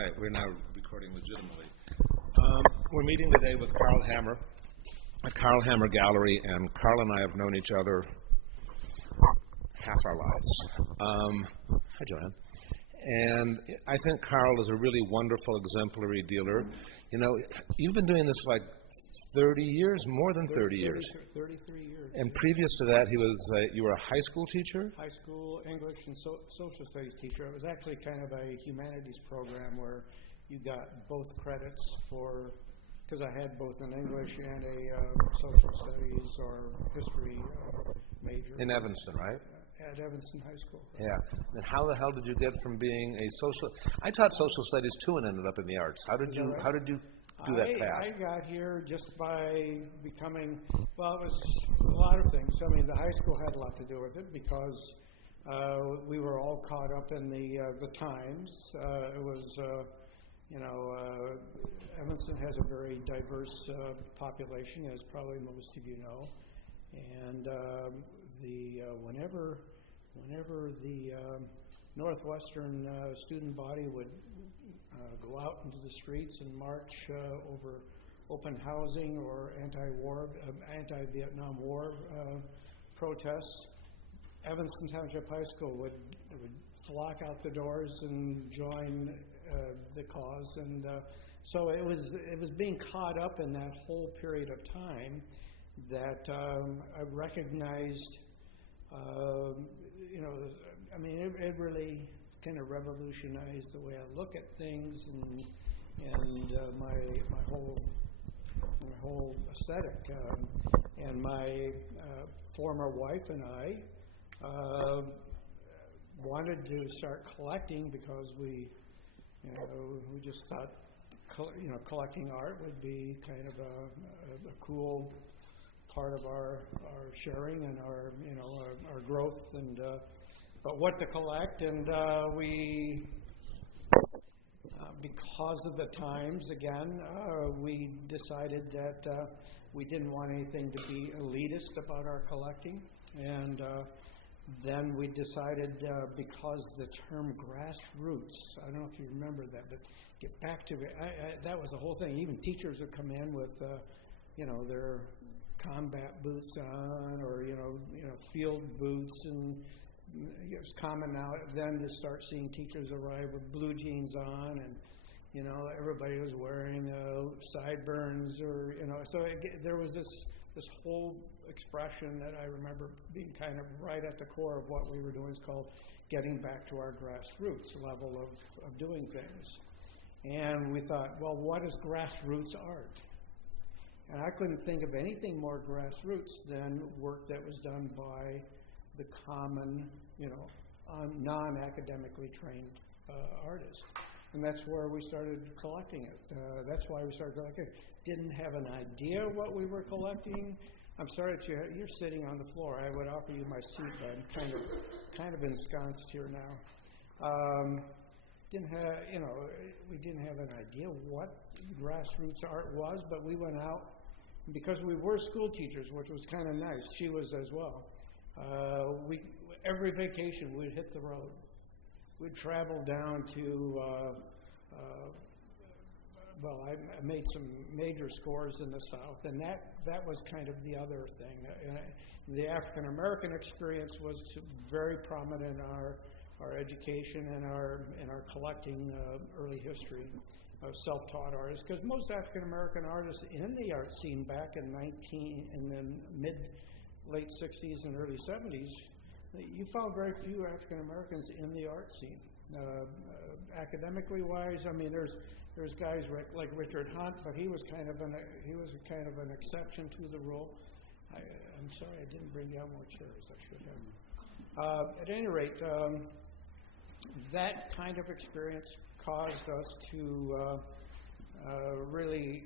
right, we're now recording legitimately. We're meeting today with Carl Hammer at Carl Hammer Gallery, and Carl and I have known each other half our lives. Hi, Joanne. And I think Carl is a really wonderful, exemplary dealer. You know, you've been doing this like 30 years, more than 30 years. 33 years. And previous to that, you were a high school teacher? High school English and social studies teacher. It was actually kind of a humanities program where you got both credits for, because I had both an English and a social studies or history major. In Evanston, right? At Evanston High School. Right? Yeah. And how the hell did you get from being a social... I taught social studies too and ended up in the arts. How did you do that path? I got here just by becoming, well, it was a lot of things. I mean, the high school had a lot to do with it because we were all caught up in the times. It was, Evanston has a very diverse population, as probably most of you know. And whenever the Northwestern student body would go out into the streets and march over open housing or anti-Vietnam War protests, Evanston Township High School would flock out the doors and join the cause, and so it was being caught up in that whole period of time that I recognized. It really kind of revolutionized the way I look at things and my whole aesthetic. And my former wife and I wanted to start collecting because we just thought collecting art would be kind of a cool part of our sharing and our growth and but what to collect, and we because of the times again we decided that we didn't want anything to be elitist about our collecting, and then we decided because the term grassroots, I don't know if you remember that, but get back to it, that was the whole thing. Even teachers would come in with their combat boots on, or field boots, and it was common now then to start seeing teachers arrive with blue jeans on, and everybody was wearing sideburns, or so there was this whole expression that I remember being kind of right at the core of what we were doing. It's called getting back to our grassroots level of doing things. And we thought, well, what is grassroots art? And I couldn't think of anything more grassroots than work that was done by the common, non-academically trained artist. And that's where we started collecting it. That's why we started collecting it. Didn't have an idea what we were collecting. I'm sorry that you're sitting on the floor. I would offer you my seat, but I'm kind of ensconced here now. We didn't have an idea what grassroots art was, but we went out. Because we were school teachers, which was kind of nice. She was as well. Every vacation we'd hit the road. We'd travel down to, I made some major scores in the South, and that was kind of the other thing. The African American experience was very prominent in our education and our collecting early history of self-taught artists, because most African American artists in the art scene back in the late 60s and early 70s, you found very few African Americans in the art scene. Academically wise, I mean, there's guys like Richard Hunt, but he was kind of an exception to the rule. I'm sorry I didn't bring out more chairs. I should have. At any rate, that kind of experience caused us to really,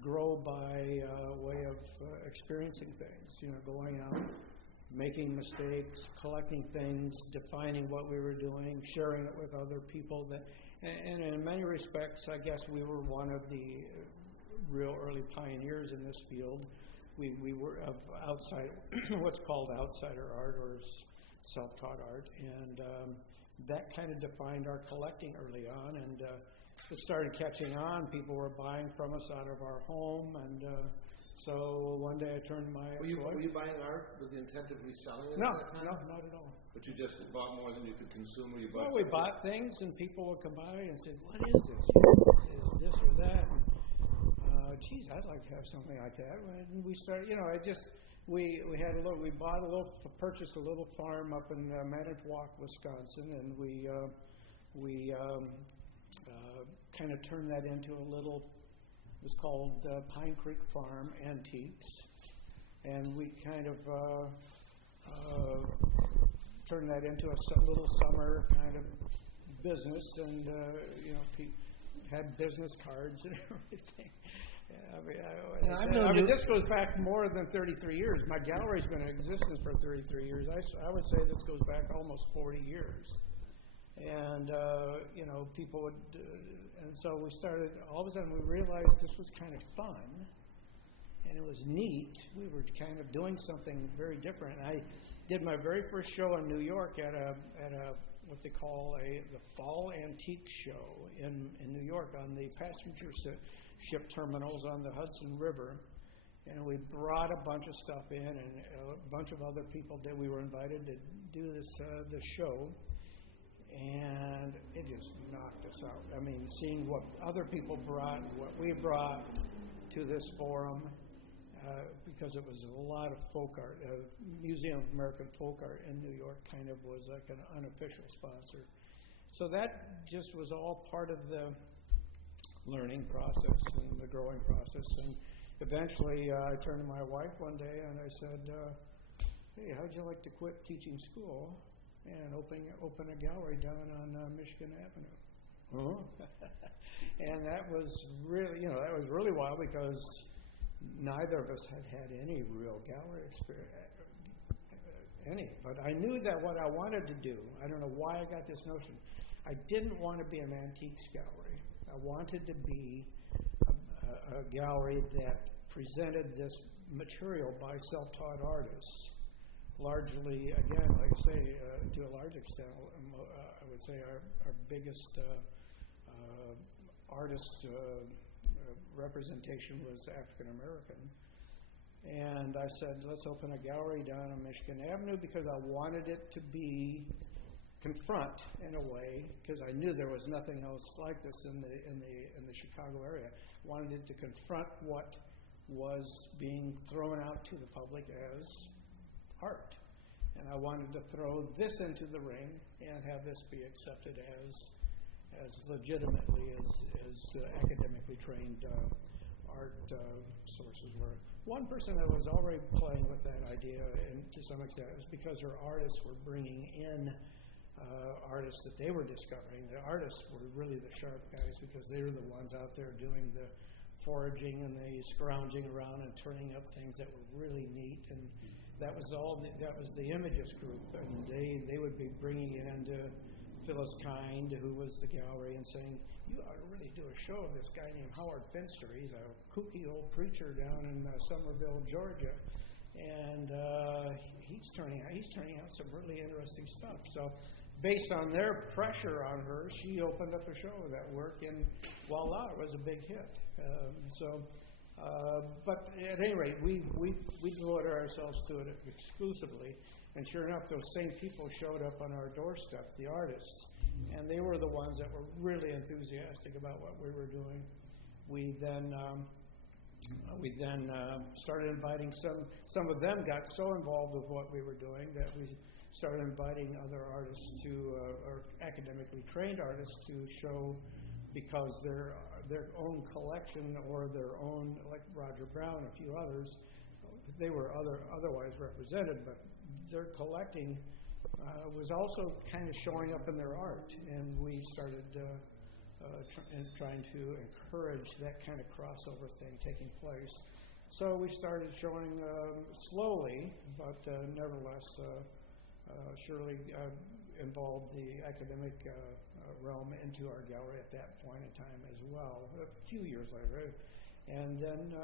grow by way of experiencing things, going out, making mistakes, collecting things, defining what we were doing, sharing it with other people. And in many respects, I guess we were one of the real early pioneers in this field. We were of what's called outsider art, or self-taught art, and that kind of defined our collecting early on, and it started catching on. People were buying from us out of our home, and so one day I turned my... Were you buying art with the intent of reselling it? No, not at all. But you just bought more than you could consume, or you bought... Well, we bought things, and people would come by and say, "What is this? You know, is this or that?" And, geez, I'd like to have something like that. And we started, you know, we had a little, we bought a little, purchased a little farm up in Manitowoc, Wisconsin, and we kind of turned that into a little, it was called Pine Creek Farm Antiques, and we kind of turned that into a little summer kind of business, and you know, had business cards and everything. I mean, this goes back more than 33 years. My gallery's been in existence for 33 years. I would say this goes back almost 40 years. And, you know, people would, and so we started, all of a sudden we realized this was kind of fun, and it was neat. We were kind of doing something very different. I did my very first show in New York at a what they call the Fall Antique Show in New York on the passenger ship terminals on the Hudson River, and we brought a bunch of stuff in, and a bunch of other people that we were invited to do this show, and it just knocked us out. I mean, seeing what other people brought, what we brought to this forum, because it was a lot of folk art. Museum of American Folk Art in New York kind of was like an unofficial sponsor. So that just was all part of the learning process and the growing process. And eventually I turned to my wife one day and I said, "Hey, how'd you like to quit teaching school and open a gallery down on Michigan Avenue?" And that was really, that was really wild, because neither of us had any real gallery experience, but I knew that what I wanted to do, I don't know why I got this notion, I didn't want to be an antiques gallery. I wanted to be a gallery that presented this material by self-taught artists. Largely, again, like I say, to a large extent, I would say our biggest artist representation was African American. And I said, let's open a gallery down on Michigan Avenue, because I wanted it to be confront, in a way, because I knew there was nothing else like this in the Chicago area. Wanted it to confront what was being thrown out to the public as art. And I wanted to throw this into the ring and have this be accepted as legitimately as academically trained art sources were. One person that was already playing with that idea, and to some extent, was because her artists were bringing in artists that they were discovering. The artists were really the sharp guys, because they were the ones out there doing the foraging and the scrounging around and turning up things that were really neat. And that was the Images group, and they would be bringing in Phyllis Kind, who was the gallery, and saying, "You ought to really do a show of this guy named Howard Finster. He's a kooky old preacher down in Somerville, Georgia, and he's turning out some really interesting stuff." So, based on their pressure on her, she opened up a show of that work, and voila, it was a big hit. But at any rate, we devoted ourselves to it exclusively. And sure enough, those same people showed up on our doorstep, the artists, and they were the ones that were really enthusiastic about what we were doing. We then started inviting some of them got so involved with what we were doing that we started inviting other artists or academically trained artists to show, because their own collection or their own, like Roger Brown, a few others, they were otherwise represented, but their collecting was also kind of showing up in their art, and we started trying to encourage that kind of crossover thing taking place. So we started showing slowly, but nevertheless surely involved the academic realm into our gallery at that point in time as well, a few years later. And then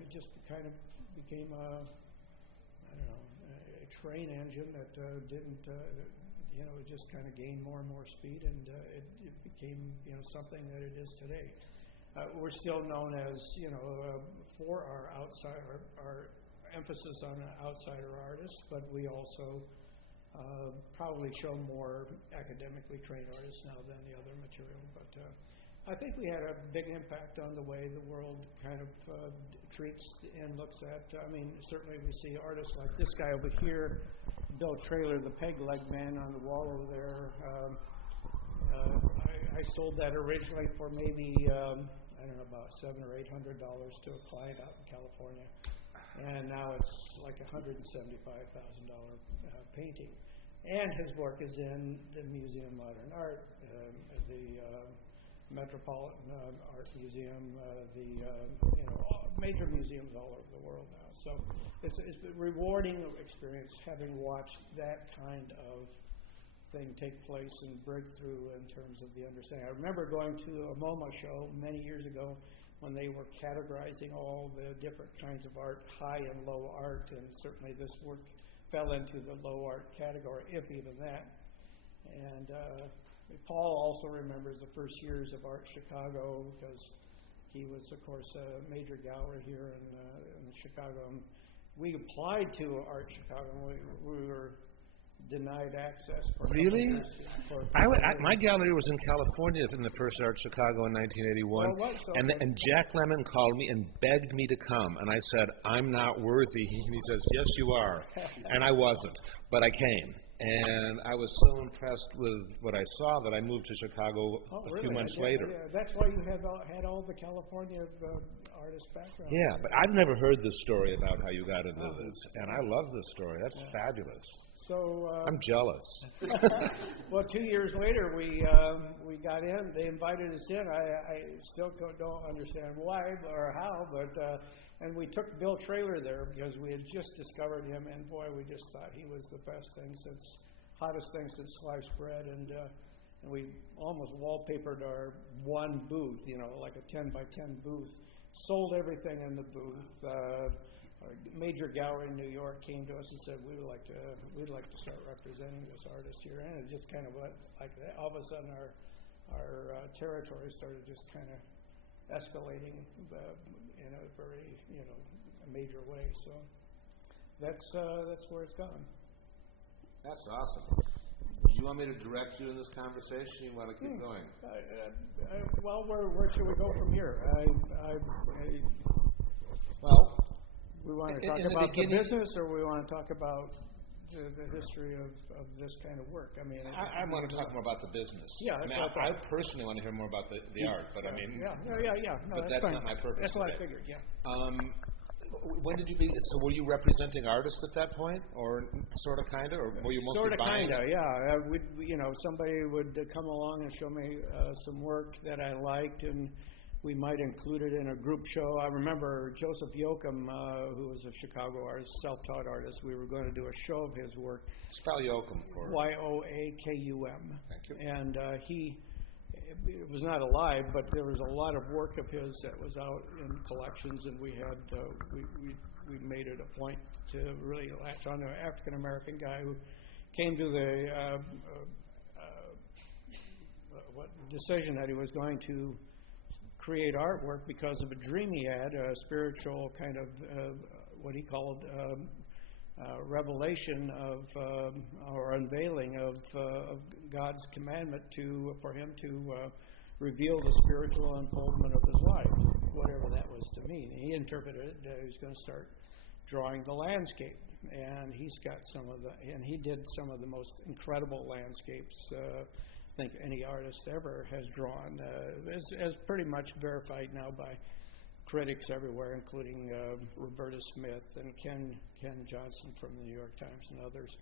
it just kind of became a train engine that didn't, it just kind of gained more and more speed, and it became, something that it is today. We're still known as, for our emphasis on outsider artists, but we also probably show more academically trained artists now than the other material. But I think we had a big impact on the way the world kind of treats and looks at. Certainly we see artists like this guy over here, Bill Traylor, the peg leg man on the wall over there. I sold that originally for maybe about $700 or $800 to a client out in California, and now it's like $175,000 painting. And his work is in the Museum of Modern Art, the Metropolitan Art Museum, major museums all over the world now. So it's a rewarding experience having watched that kind of thing take place and breakthrough in terms of the understanding. I remember going to a MoMA show many years ago when they were categorizing all the different kinds of art, high and low art, and certainly this work fell into the low art category, if even that. And Paul also remembers the first years of Art Chicago, because he was, of course, a major gallery here in Chicago. And we applied to Art Chicago, and we were denied access for really? My gallery was in California in the first Art Chicago in 1981, and Jack Lemmon called me and begged me to come, and I said, I'm not worthy. And he says, yes, you are. And I wasn't, but I came. And I was so impressed with what I saw that I moved to Chicago a few months later. Yeah. That's why you had all the California artist background. Yeah, but I've never heard this story about how you got into this, and I love this story. That's fabulous. So I'm jealous. Well, 2 years later, we got in. They invited us in. I still don't understand why or how, but and we took Bill Traylor there because we had just discovered him, and boy, we just thought he was the best thing hottest thing since sliced bread, and we almost wallpapered our one booth, like a 10 by 10 booth. Sold everything in the booth. A major gallery in New York came to us and said, we'd like to start representing this artist here, and it just kind of went like that. All of a sudden, our territory started just kind of escalating in a very major way. So that's where it's gone. That's awesome. Do you want me to direct you in this conversation? You want to keep going? Well, where should we go from here? Well, we want to talk about the business, or we want to talk about the history of this kind of work. I want to talk more about the business. Yeah, I personally want to hear more about the art, but yeah. No, but that's fine. not my purpose. That's what I figured. Yeah. When did you be? So were you representing artists at that point, or sort of, kind of, or were you mostly sort of, buying? kind of, yeah. Somebody would come along and show me some work that I liked, and we might include it in a group show. I remember Joseph Yoakum, who was a Chicago artist, self-taught artist. We were going to do a show of his work. Spell Yoakum for Yoakum. Thank you. And he was not alive, but there was a lot of work of his that was out in collections, and we had we made it a point to really latch on to an African American guy who came to the decision that he was going to create artwork because of a dream he had, a spiritual kind of what he called revelation of or unveiling of God's commandment for him to reveal the spiritual unfoldment of his life, whatever that was to mean. He interpreted it that he was going to start drawing the landscape, and he did some of the most incredible landscapes I think any artist ever has drawn, as pretty much verified now by critics everywhere, including Roberta Smith and Ken Johnson from the New York Times and others.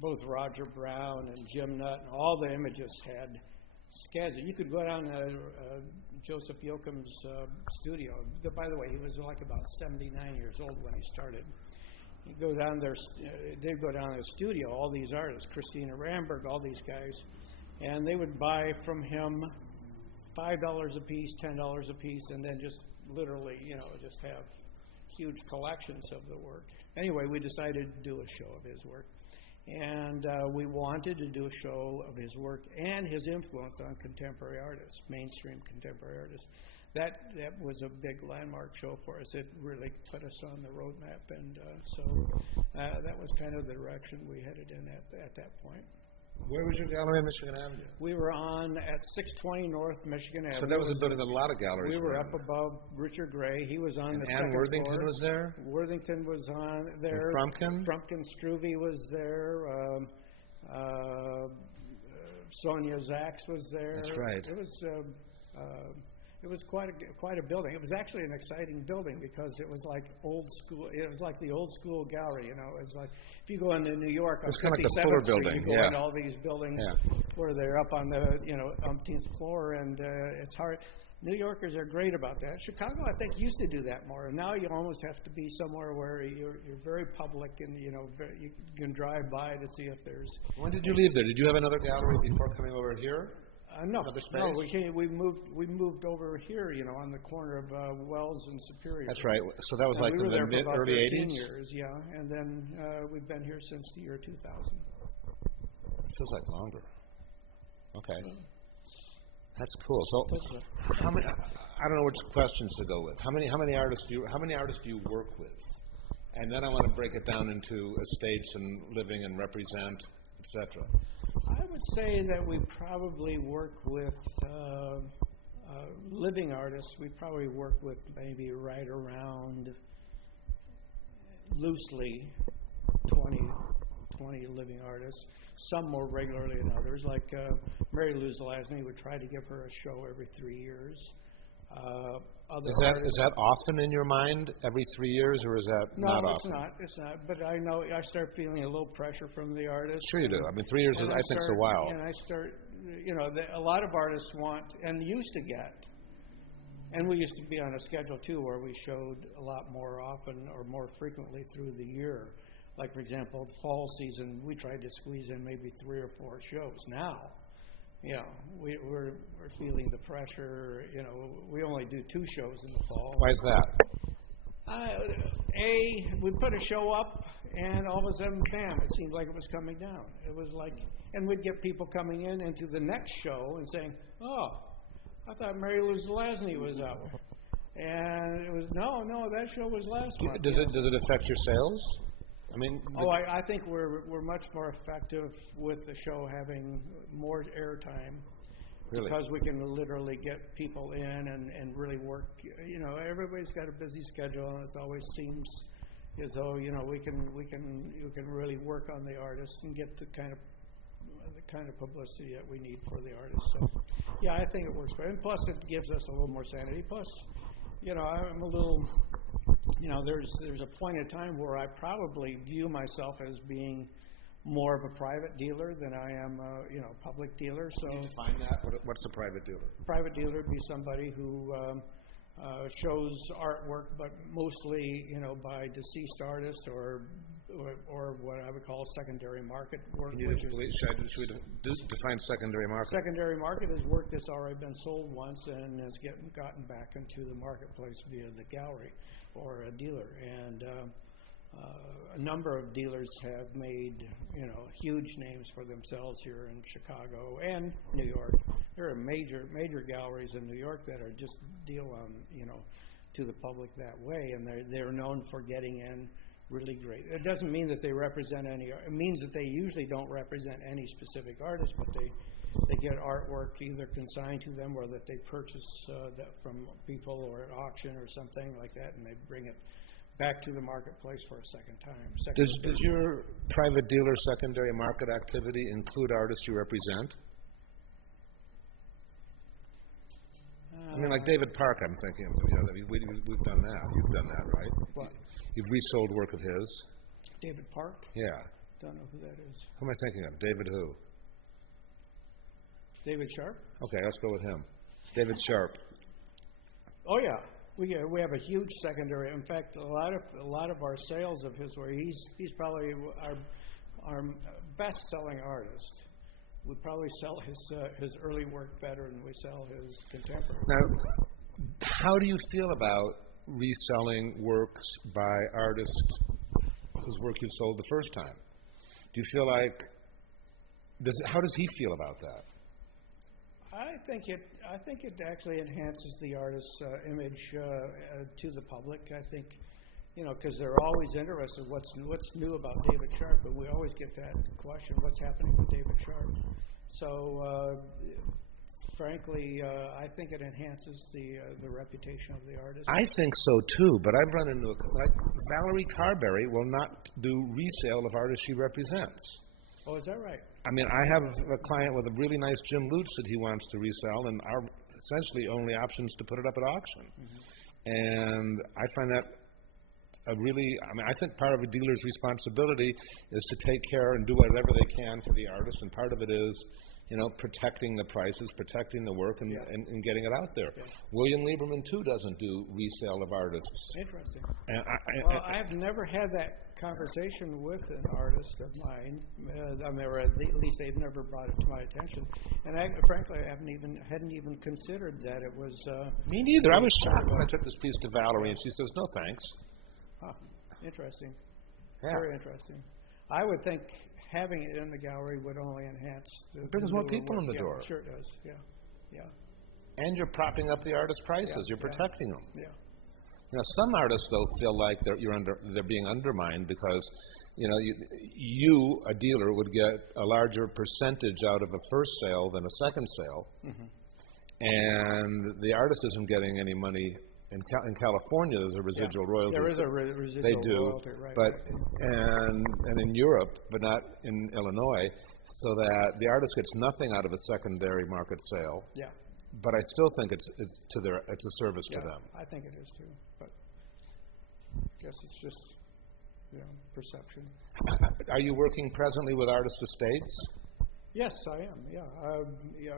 Both Roger Brown and Jim Nutt, and all the images had scans. You could go down to Joseph Yoakum's studio. By the way, he was like about 79 years old when he started. He'd go down there, they'd go down to the studio, all these artists, Christina Ramberg, all these guys, and they would buy from him $5 a piece, $10 a piece, and then just literally, just have huge collections of the work. Anyway, we decided to do a show of his work. And we wanted to do a show of his work and his influence on contemporary artists, mainstream contemporary artists. That was a big landmark show for us. It really put us on the roadmap, and so that was kind of the direction we headed in at that point. Where was your gallery on Michigan Avenue? We were on at 620 North Michigan Avenue. So that was a building a lot of galleries. We were up above Richard Gray. He was on the Ann second Worthington floor. was there? Worthington was on there. And Frumpkin? Frumpkin Struve was there. Sonia Zaks was there. That's right. It was quite a building. It was actually an exciting building because it was like old school. It was like the old school gallery. You know, it was like if you go into New York on 57th Street, building. you go into all these buildings where they're up on the umpteenth floor, and it's hard. New Yorkers are great about that. Chicago, I think, used to do that more, and now you almost have to be somewhere where you're very public, and you can drive by to see if there's. When did you leave there? Did you have another gallery before coming over here? No, we moved over here, on the corner of Wells and Superior. That's right. So that was like in the early 80s? 13 years, yeah. And then we've been here since the year 2000. It feels like longer. Okay. That's cool. So, how many? I don't know which questions to go with. How many artists do you work with? And then I want to break it down into estates and living and represent, etc. I would say that we probably work with living artists. We probably work with maybe right around loosely 20 living artists. Some more regularly than others. Like Mary Lou Zelazny, we try to give her a show every 3 years. Is that often in your mind, every 3 years, or is that not often? No, it's not. But I know I start feeling a little pressure from the artists. Sure you do. I mean, 3 years is, I think, a while. And I start, a lot of artists want, and used to get, and we used to be on a schedule, too, where we showed a lot more often or more frequently through the year. Like, for example, the fall season, we tried to squeeze in maybe 3 or 4 shows. Now, we're feeling the pressure. We only do 2 shows in the fall. Why is that? We put a show up, and all of a sudden, bam! It seemed like it was coming down. It was like, and we'd get people coming into the next show and saying, "Oh, I thought Mary Lou Zelazny was out," and it was no, that show was last month. Does it affect your sales? I mean, I think we're much more effective with the show having more airtime. Really? Because we can literally get people in and really work. Everybody's got a busy schedule, and it always seems as though we can really work on the artists and get the kind of publicity that we need for the artists. So, yeah, I think it works for. And plus, it gives us a little more sanity. Plus, I'm a little. There's a point in time where I probably view myself as being more of a private dealer than I am a public dealer. So can you define that? What's a private dealer? Private dealer would be somebody who shows artwork, but mostly by deceased artists or what I would call secondary market work. Should we define secondary market? Secondary market is work that's already been sold once and has gotten back into the marketplace via the gallery or a dealer. And a number of dealers have made huge names for themselves here in Chicago and New York. There are major galleries in New York that are just deal on to the public that way, and they're known for getting in really great. It doesn't mean that they represent any. It means that they usually don't represent any specific artist, but they get artwork either consigned to them or that they purchase that from people or at auction or something like that, and they bring it back to the marketplace for a second time. Does your private dealer secondary market activity include artists you represent? I mean, like David Park, I'm thinking of. We've done that. You've done that, right? What? You've resold work of his. David Park? Yeah. Don't know who that is. Who am I thinking of? David who? David Sharp? Okay, let's go with him. David Sharp. Oh yeah, we have a huge secondary. In fact, a lot of our sales of his, where he's probably our best-selling artist. We probably sell his early work better than we sell his contemporary. Now, how do you feel about reselling works by artists whose work you sold the first time? Do you feel like, how does he feel about that? I think it actually enhances the artist's image to the public. I think, because they're always interested what's new about David Sharp, and we always get that question, what's happening with David Sharp? So, frankly, I think it enhances the reputation of the artist. I think so too, but I've run into Valerie Carberry will not do resale of artists she represents. Oh, is that right? I mean, I have a client with a really nice Jim Lutz that he wants to resell, and our essentially only options to put it up at auction. And I find that I think part of a dealer's responsibility is to take care and do whatever they can for the artist, and part of it is, protecting the prices, protecting the work, and getting it out there. Yeah. William Lieberman, too, doesn't do resale of artists. Interesting. I have never had that conversation with an artist of mine. Or at least they've never brought it to my attention. And frankly, I hadn't even considered that it was... Me neither. I was shocked when I took this piece to Valerie, and she says, no, thanks. Huh. Interesting. Yeah. Very interesting. I would think having it in the gallery would only enhance the... Brings more people in the door. Sure it does, yeah. And you're propping up the artist's prices. You're protecting them. Yeah. Some artists, though, feel like they're being undermined because, you, a dealer, would get a larger percentage out of a first sale than a second sale, and the artist isn't getting any money. In California, there's a residual royalty. There is a residual they do, royalty, right. But and in Europe, but not in Illinois, so that the artist gets nothing out of a secondary market sale. Yeah. But I still think it's a service to them. I think it is too. But I guess it's just perception. Are you working presently with artist estates? Yes, I am.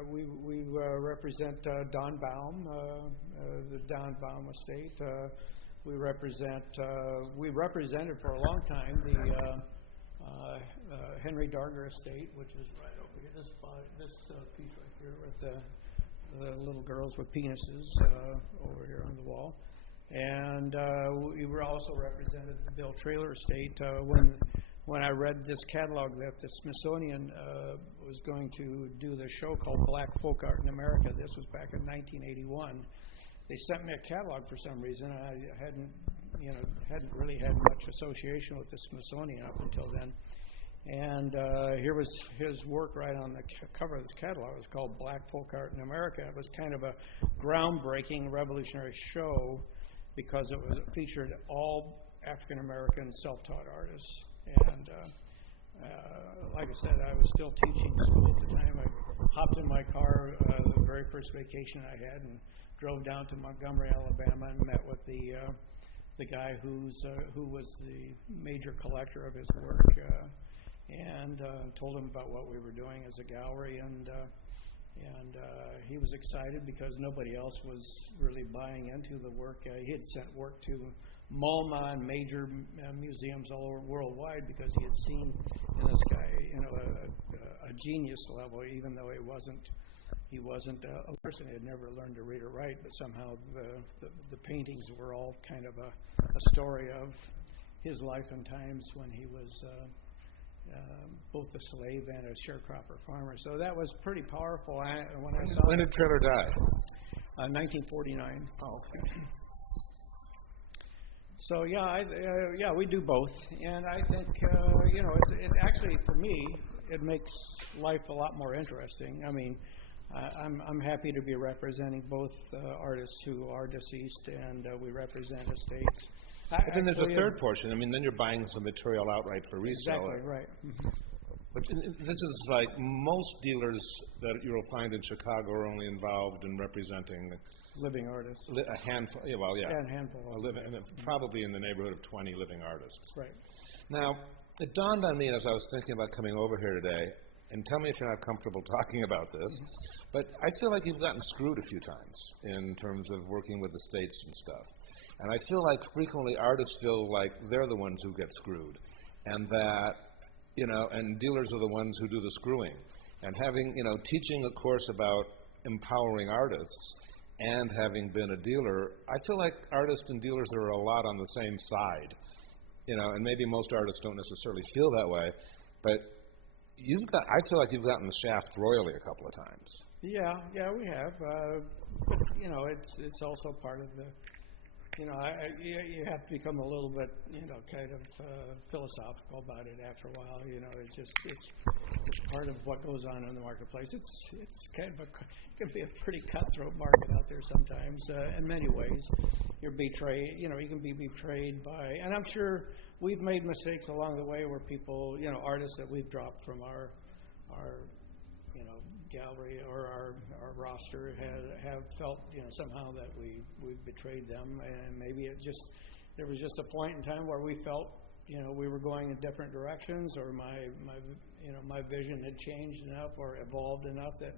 We represent Don Baum, the Don Baum estate. We represented for a long time the Henry Darger estate, which is right over here. This piece right here with the little girls with penises over here on the wall. And we were also represented the Bill Traylor estate when I read this catalog that the Smithsonian was going to do the show called Black Folk Art in America. This was back in 1981. They sent me a catalog for some reason. I hadn't really had much association with the Smithsonian up until then. And here was his work right on the cover of this catalog. It was called Black Folk Art in America. It was kind of a groundbreaking, revolutionary show because it featured all African American self-taught artists. And like I said, I was still teaching school at the time. I hopped in my car the very first vacation I had and drove down to Montgomery, Alabama, and met with the guy who was the major collector of his work, and told him about what we were doing as a gallery, and he was excited because nobody else was really buying into the work. He had sent work to MoMA and major museums all over worldwide because he had seen in this guy, a genius level, even though he wasn't a person. He had never learned to read or write, but somehow the paintings were all kind of a story of his life and times when he was both a slave and a sharecropper farmer. So that was pretty powerful. When I saw when did Traylor die? 1949. Oh, okay. So we do both, and I think it actually for me it makes life a lot more interesting. I mean, I'm happy to be representing both artists who are deceased, and we represent estates. But then there's a third portion. I mean, then you're buying some material outright for resale. Exactly right. Mm-hmm. But this is like most dealers that you'll find in Chicago are only involved in representing living artists. A handful. Yeah, well, yeah. And a handful. Probably in the neighborhood of 20 living artists. Right. Now, it dawned on me as I was thinking about coming over here today, and tell me if you're not comfortable talking about this, but I feel like you've gotten screwed a few times in terms of working with estates and stuff. And I feel like frequently artists feel like they're the ones who get screwed, and that, and dealers are the ones who do the screwing. And having, teaching a course about empowering artists and having been a dealer, I feel like artists and dealers are a lot on the same side, and maybe most artists don't necessarily feel that way, But I feel like you've gotten the shaft royally a couple of times. Yeah, we have. But it's also part of the. You have to become a little bit, kind of philosophical about it after a while. It's part of what goes on in the marketplace. It's kind of it can be a pretty cutthroat market out there sometimes. In many ways, you're betrayed. You can be betrayed by, and I'm sure we've made mistakes along the way where people, artists that we've dropped from our gallery or our roster have felt somehow that we've betrayed them, and maybe there was just a point in time where we felt we were going in different directions, or my vision had changed enough or evolved enough that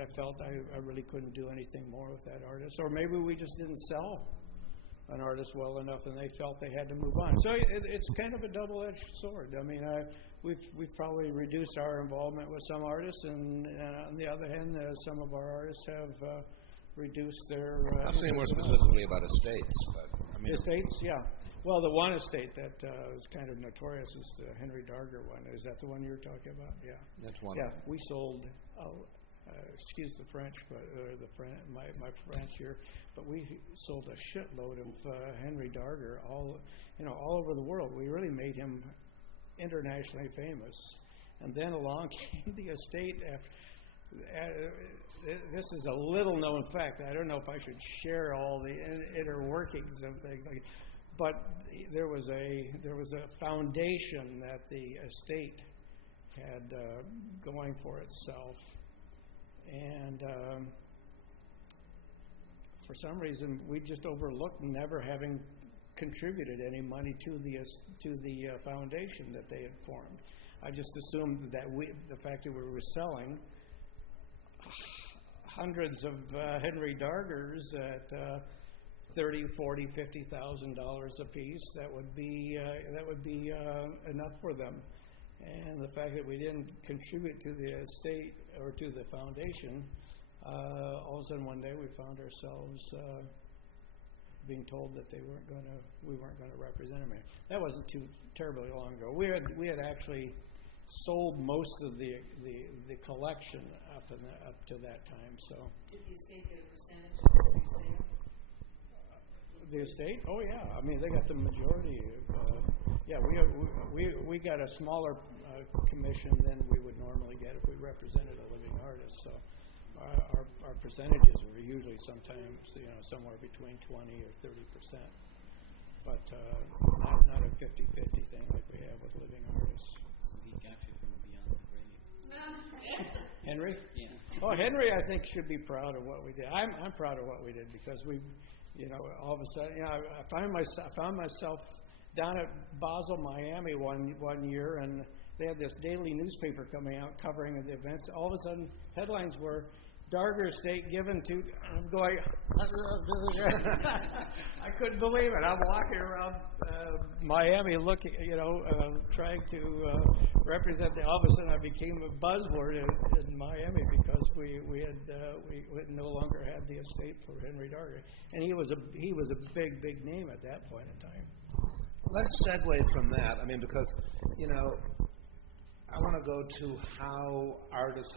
I felt I really couldn't do anything more with that artist, or maybe we just didn't sell an artist well enough and they felt they had to move on. So it's kind of a double-edged sword. I mean, we've probably reduced our involvement with some artists, and on the other hand, some of our artists have reduced their. I'm saying more specifically about estates, but I mean estates, yeah. Well, the one estate that is kind of notorious is the Henry Darger one. Is that the one you're talking about? Yeah, that's one. Yeah, we sold. Excuse the French, but my French here, but we sold a shitload of Henry Darger all over the world. We really made him internationally famous, and then along came the estate. This is a little known fact. I don't know if I should share all the inner workings of things, but there was a foundation that the estate had going for itself. And for some reason, we just overlooked never having contributed any money to the foundation that they had formed. I just assumed that the fact that we were selling hundreds of Henry Dargers at $30,000, $40,000, $50,000 a piece, that would be enough for them. And the fact that we didn't contribute to the estate or to the foundation, all of a sudden one day we found ourselves being told that we weren't going to represent him. That wasn't too terribly long ago. We had actually sold most of the collection up to that time. So did the estate get a percentage of every sale? The estate? Oh yeah. I mean, they got the majority. We got a smaller commission than we would normally get if we represented a living artist. So our percentages were usually sometimes somewhere between 20 or 30%, but not a 50-50 thing like we have with living artists. So he got you from beyond the grave. Henry? Yeah. Oh, Henry, I think should be proud of what we did. I'm proud of what we did because we. All of a sudden, I found myself down at Basel, Miami one year, and they had this daily newspaper coming out covering the events. All of a sudden, headlines were Darger estate given to. I'm going. I couldn't believe it. I'm walking around Miami, looking, trying to represent. All of a sudden, I became a buzzword in Miami because we no longer had the estate for Henry Darger, and he was a big name at that point in time. Let's segue from that. I mean, because I want to go to how artists.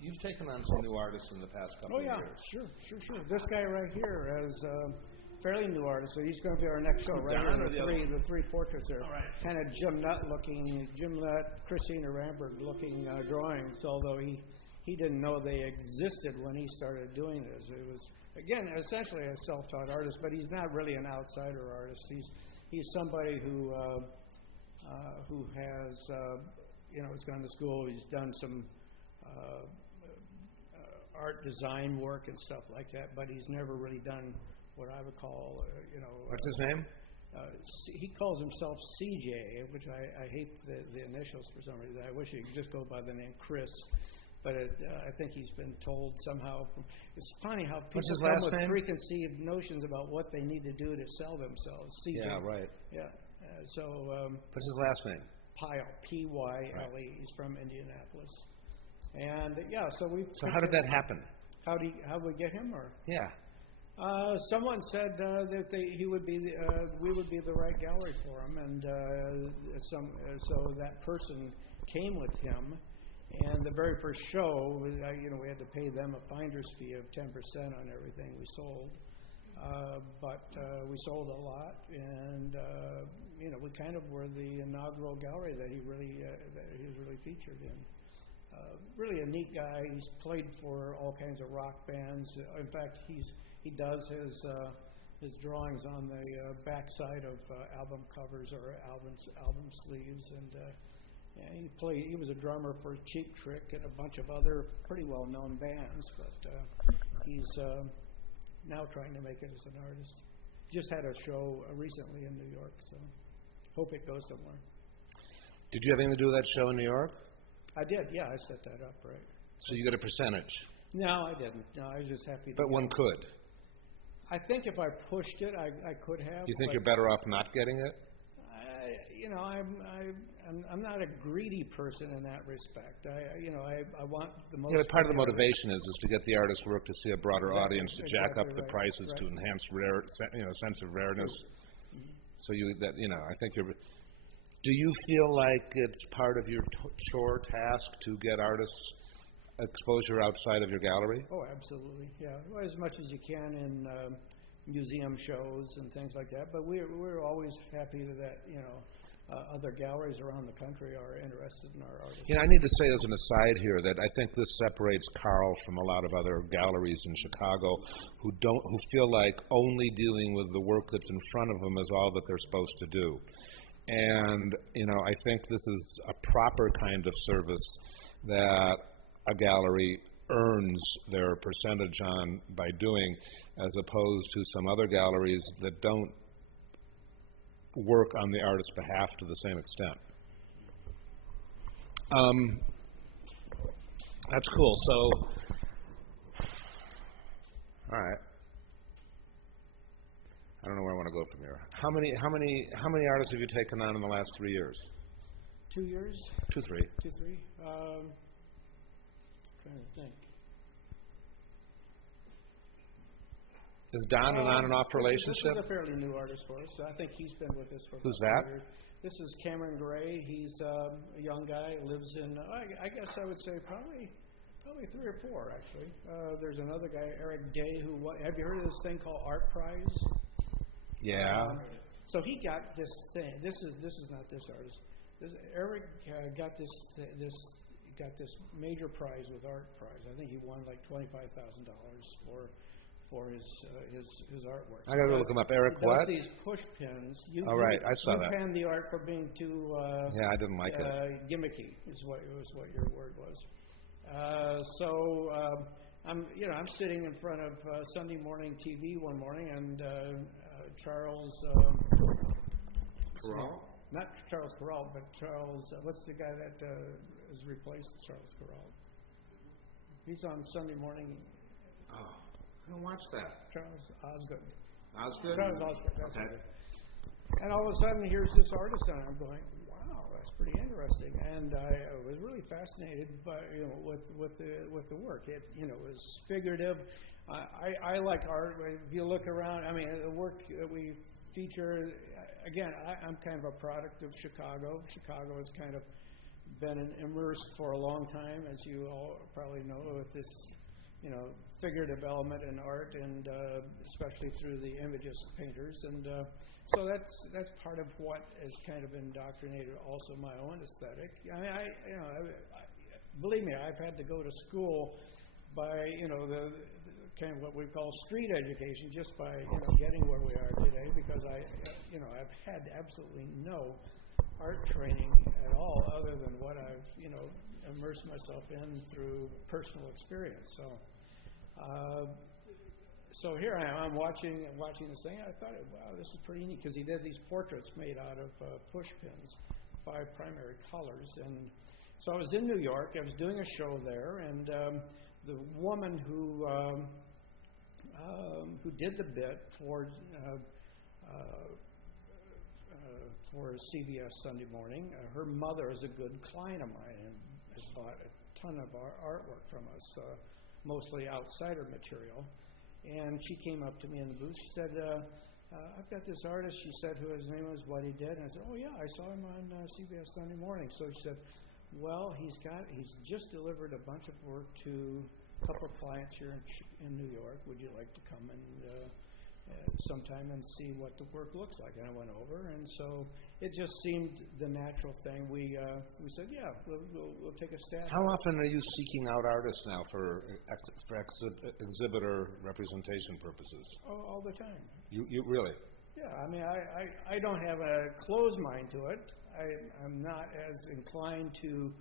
You've taken on some new artists in the past couple of years. Sure. This guy right here is a fairly new artist, so he's going to be our next show. Right here, the three portraits there, kind of Jim Nutt, Christina Ramberg looking drawings. Although he didn't know they existed when he started doing this. It was again essentially a self-taught artist, but he's not really an outsider artist. He's somebody who has has gone to school. He's done some art design work and stuff like that, but he's never really done what I would call, What's his name? He calls himself CJ, which I hate the initials for some reason. I wish he could just go by the name Chris, but I think he's been told somehow. It's funny how people come with preconceived notions about what they need to do to sell themselves. CJ. Yeah, right. Yeah. What's his last name? Pyle, Pyle. Right. He's from Indianapolis. And so we. So how did that happen? How we get him, or? Yeah. Someone said that he would be we would be the right gallery for him, and so that person came with him. And the very first show, we had to pay them a finder's fee of 10% on everything we sold. But we sold a lot, and we kind of were the inaugural gallery that he was really featured in. Really a neat guy. He's played for all kinds of rock bands. In fact, he does his drawings on the backside of album covers or album sleeves, and he was a drummer for Cheap Trick and a bunch of other pretty well-known bands. But he's now trying to make it as an artist. Just had a show recently in New York, so hope it goes somewhere. Did you have anything to do with that show in New York? I did, yeah. I set that up, right. So you got a percentage? No, I didn't. No, I was just happy to. But one could. I think if I pushed it, I could have. You think you're better off not getting it? I'm not a greedy person in that respect. I want the most. Yeah, part of the motivation is to get the artist's work to see a broader audience, to jack up the prices, right. To enhance sense of rareness. Mm-hmm. So I think you're. Do you feel like it's part of your chore task to get artists exposure outside of your gallery? Oh, absolutely, yeah. Well, as much as you can in museum shows and things like that. But we're always happy that other galleries around the country are interested in our artists. I need to say as an aside here that I think this separates Carl from a lot of other galleries in Chicago who feel like only dealing with the work that's in front of them is all that they're supposed to do. And, I think this is a proper kind of service that a gallery earns their percentage on by doing, as opposed to some other galleries that don't work on the artist's behalf to the same extent. That's cool. So, all right. I don't know where I want to go from here. How many artists have you taken on in the last 3 years? 2 years. 2, 3. 2, 3. Trying to think. Is Don an on and off relationship? This is a fairly new artist for us. I think he's been with us for. Who's that? 2 years. This is Cameron Gray. He's a young guy. Lives in. I guess I would say probably 3 or 4 actually. There's another guy, Eric Day. Have you heard of this thing called Art Prize? Yeah. So he got this thing. This is not this artist. Eric got this major prize with Art Prize. I think he won like $25,000 for his artwork. I gotta look him up. Eric, what? These push pins. Right, I saw that. You panned the art for being too. Yeah, I didn't like it. Gimmicky is what your word was. I'm sitting in front of Sunday morning TV one morning, and Charles. Corral? Not Charles Corral, but Charles. What's the guy that has replaced Charles Corral? He's on Sunday morning. Oh, I don't watch that. Charles Osgood. Osgood? Charles Osgood. That's okay. Right. And all of a sudden, here's this artist, and I'm going, wow, that's pretty interesting. And I was really fascinated by with the work. It was figurative. I like art. If you look around, the work that we feature. Again, I'm kind of a product of Chicago. Chicago has kind of been immersed for a long time, as you all probably know, with this, figurative element in art, and especially through the Imagist painters. And so that's part of what has kind of indoctrinated also my own aesthetic. Believe me, I've had to go to school by the kind of what we call street education, just by getting where we are today, because I've had absolutely no art training at all, other than what I've immersed myself in through personal experience. So here I am. I'm watching this thing. I thought, wow, this is pretty neat, because he did these portraits made out of push pins, 5 primary colors. And so I was in New York. I was doing a show there, and the woman who did the bit for CBS Sunday Morning, her mother is a good client of mine and has bought a ton of our artwork from us, mostly outsider material. And she came up to me in the booth. She said, I've got this artist, she said, who his name was, what he did. And I said, oh, yeah, I saw him on CBS Sunday Morning. So she said, well, he's just delivered a bunch of work to a couple of clients here in New York. Would you like to come and sometime and see what the work looks like? And I went over, and so it just seemed the natural thing. We said, yeah, we'll take a stab. How often are you seeking out artists now for exhibitor representation purposes? All the time. You really? Yeah, I mean, I don't have a closed mind to it. I'm not as inclined to,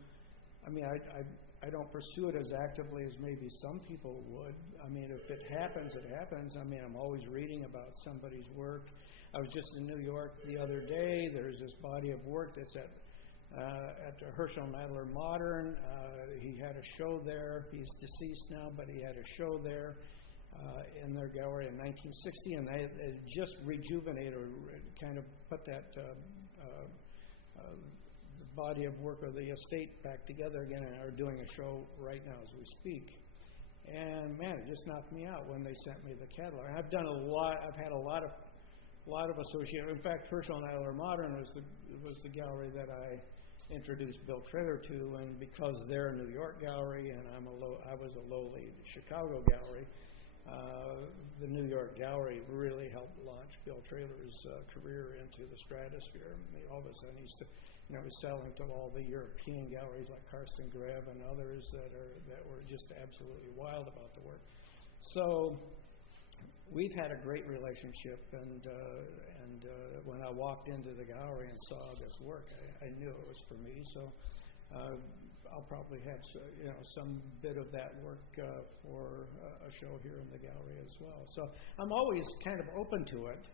I mean, I don't pursue it as actively as maybe some people would. I mean, if it happens, it happens. I mean, I'm always reading about somebody's work. I was just in New York the other day. There's this body of work that's at the Herschel Nadler Modern. He had a show there. He's deceased now, but he had a show there in their gallery in 1960, and they just rejuvenated or kind of put that body of work of the estate back together again, and are doing a show right now as we speak. And man, it just knocked me out when they sent me the catalog. I've done a lot. I've had a lot of associated. In fact, Herschel Nadler Modern was the gallery that I introduced Bill Traylor to, and because they're a New York gallery and I was a lowly Chicago gallery, the New York gallery really helped launch Bill Traylor's career into the stratosphere. I mean, all of a sudden he's was selling to all the European galleries like Carsten Greve and others that were just absolutely wild about the work. So we've had a great relationship, and when I walked into the gallery and saw this work, I knew it was for me. So I'll probably have some bit of that work for a show here in the gallery as well. So I'm always kind of open to it,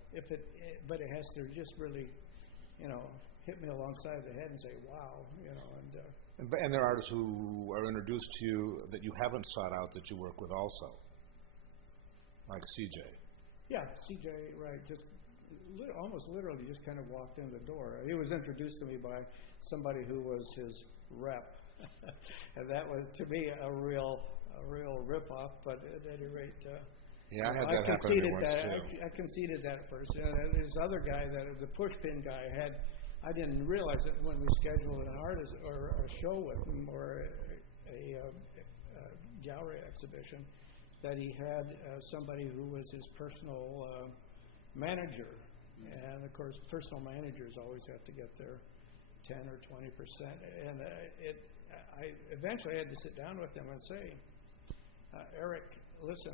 but it has to just really, hit me alongside the head and say, wow, And there are artists who are introduced to you that you haven't sought out that you work with also, like CJ. Yeah, CJ, right, just almost literally just kind of walked in the door. He was introduced to me by somebody who was his rep, and that was, to me, a real rip-off, but at any rate... yeah, I had that happen to me once, too. I conceded that at first. This other guy, the pushpin guy, I didn't realize it when we scheduled an artist or a show with him or a gallery exhibition, that he had somebody who was his personal manager. And, of course, personal managers always have to get their 10 or 20%. And I eventually had to sit down with him and say, Eric, listen,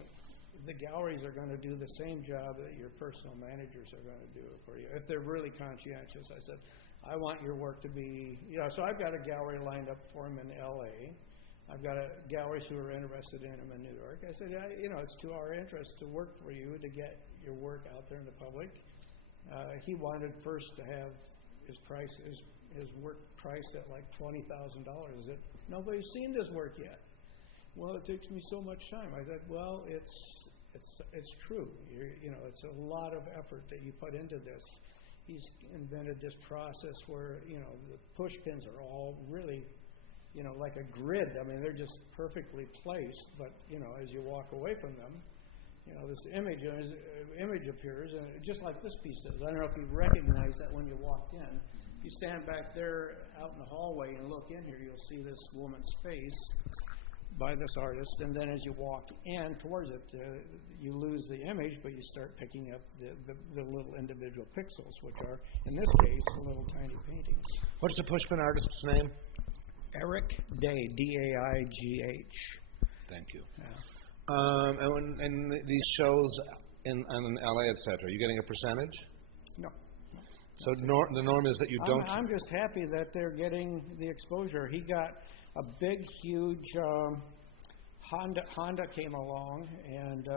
the galleries are going to do the same job that your personal managers are going to do for you, if they're really conscientious. I said, I want your work to be, so I've got a gallery lined up for him in L.A. I've got galleries who are interested in him in New York. I said, it's to our interest to work for you to get your work out there in the public. He wanted first to have his work priced at like $20,000. I said, nobody's seen this work yet. Well, it takes me so much time. I said, well, it's true. It's a lot of effort that you put into this. He's invented this process where, the push pins are all really, like a grid. I mean, they're just perfectly placed, but, as you walk away from them, this image appears, and just like this piece does. I don't know if you recognize that when you walked in. If you stand back there out in the hallway and look in here, you'll see this woman's face by this artist, and then as you walk in towards it, you lose the image, but you start picking up the little individual pixels, which are, in this case, little tiny paintings. What's the pushpin artist's name? Eric Day, D-A-I-G-H. Thank you. Yeah. And these shows in L.A., etc., are you getting a percentage? No. So the norm is that you don't... I'm just happy that they're getting the exposure. He got a big, huge... Honda came along and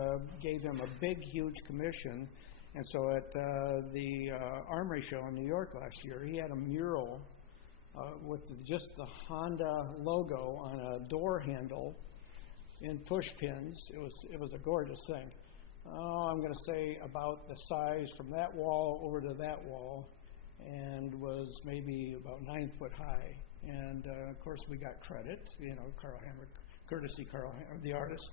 gave him a big, huge commission. And so at the Armory Show in New York last year, he had a mural with just the Honda logo on a door handle in push pins. It was a gorgeous thing. I'm going to say about the size from that wall over to that wall, and was maybe about 9 foot high. And of course we got credit, Carl Hammer, courtesy Carl Hammer, the artist.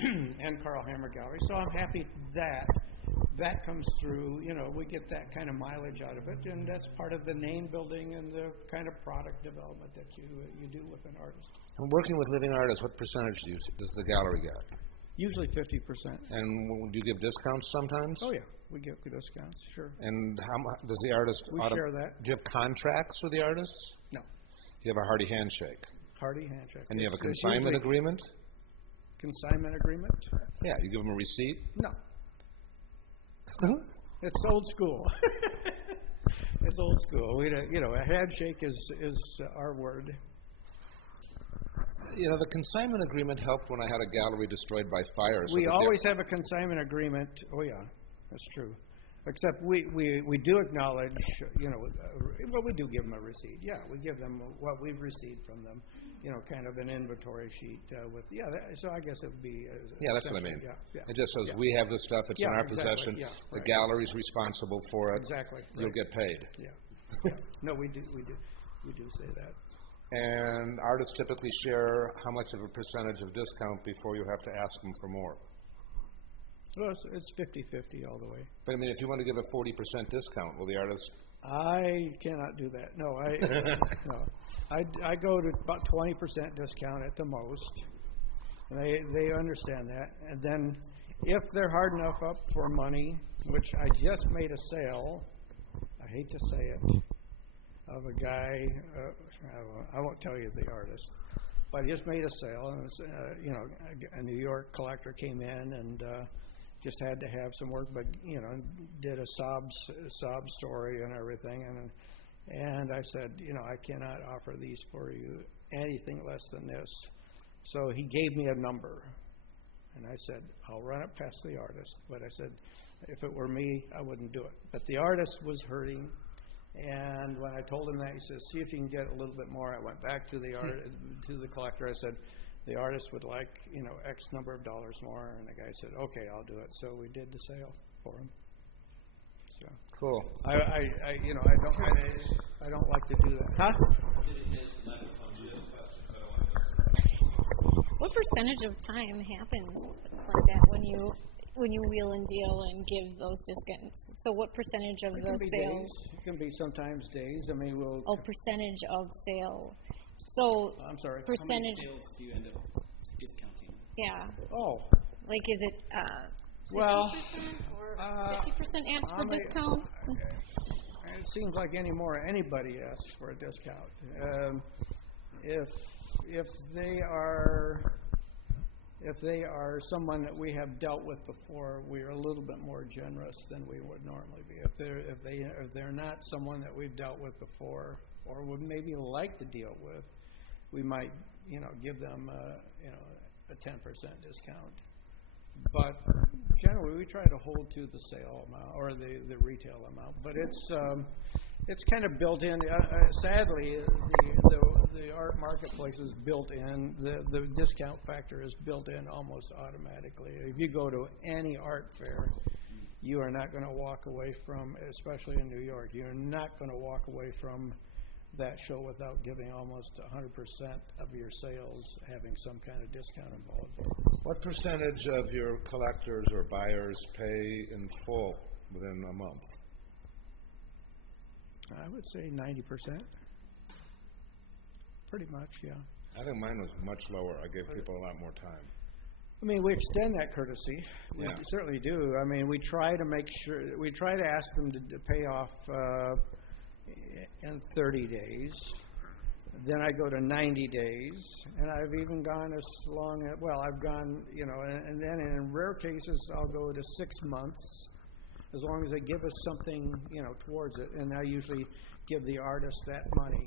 and Carl Hammer Gallery. So I'm happy that comes through. We get that kind of mileage out of it, and that's part of the name building and the kind of product development that you do with an artist. And working with living artists, what percentage does the gallery get? Usually 50%. And do you give discounts sometimes? Oh, yeah. We give discounts, sure. And how does the artist... We share that. Do you have contracts with the artists? No. You have a hearty handshake? Hearty handshake. And you have a consignment agreement? Consignment agreement? Yeah. You give them a receipt? No. It's old school. It's old school. A handshake is our word. The consignment agreement helped when I had a gallery destroyed by fire. So we always have a consignment agreement. Oh, yeah, that's true. Except we do acknowledge, we do give them a receipt. Yeah, we give them what we've received from them, kind of an inventory sheet with, so I guess it would be... that's what I mean. Yeah. It just says we have this stuff, it's in our possession, the gallery's responsible for it. Exactly. You'll get paid. Yeah. No, we do say that. And artists typically share how much of a percentage of discount before you have to ask them for more? Well, it's 50-50 all the way. But I mean, if you want to give a 40% discount, will the artist... I cannot do that. No, I go to about 20% discount at the most. And they understand that. And then if they're hard enough up for money, which I just made a sale, I hate to say it, of a guy, I won't tell you the artist, but I just made a sale, and it was, a New York collector came in and just had to have some work, but did a sob story and everything, and I said, I cannot offer these for you anything less than this. So he gave me a number, and I said, I'll run it past the artist, but I said, if it were me, I wouldn't do it. But the artist was hurting. And when I told him that, he said, see if you can get a little bit more. I went back to the collector. I said, the artist would like, X number of dollars more. And the guy said, okay, I'll do it. So we did the sale for him. So cool. I don't like to do that. Huh? What percentage of time happens like that when you wheel and deal and give those discounts? So what percentage of the sales? Days. It can be sometimes days. I mean, percentage of sale. So I'm sorry. Percentage. How many sales do you end up discounting? Yeah. Oh. Like, is it 50% or 50% asks for discounts? It seems like anybody asks for a discount. If they are someone that we have dealt with before, we are a little bit more generous than we would normally be. If they're not someone that we've dealt with before, or would maybe like to deal with, we might, give them a 10% discount. But generally, we try to hold to the sale amount or the retail amount. But it's kind of built in. Sadly, the art marketplace is built in. The discount factor is built in almost automatically. If you go to any art fair, you are not going to walk away from, especially in New York, you're not going to walk away from that show without giving almost 100% of your sales having some kind of discount involved. What percentage of your collectors or buyers pay in full within a month? I would say 90%. Pretty much, yeah. I think mine was much lower. I gave people a lot more time. I mean, we extend that courtesy. We Yeah. certainly do. I mean, we try to ask them to pay off in 30 days. Then I go to 90 days, and I've even gone as long as, I've gone, and then in rare cases, I'll go to 6 months, as long as they give us something, towards it. And I usually give the artist that money,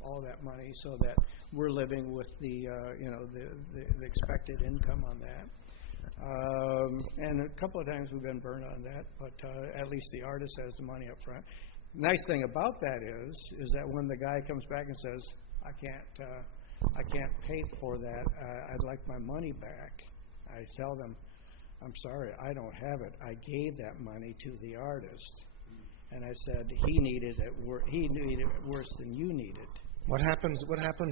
all that money, so that we're living with the expected income on that. And a couple of times we've been burned on that, but at least the artist has the money up front. Nice thing about that is that when the guy comes back and says, I can't pay for that, I'd like my money back, I tell them, I'm sorry, I don't have it. I gave that money to the artist, and I said he needed it worse than you need it. What happens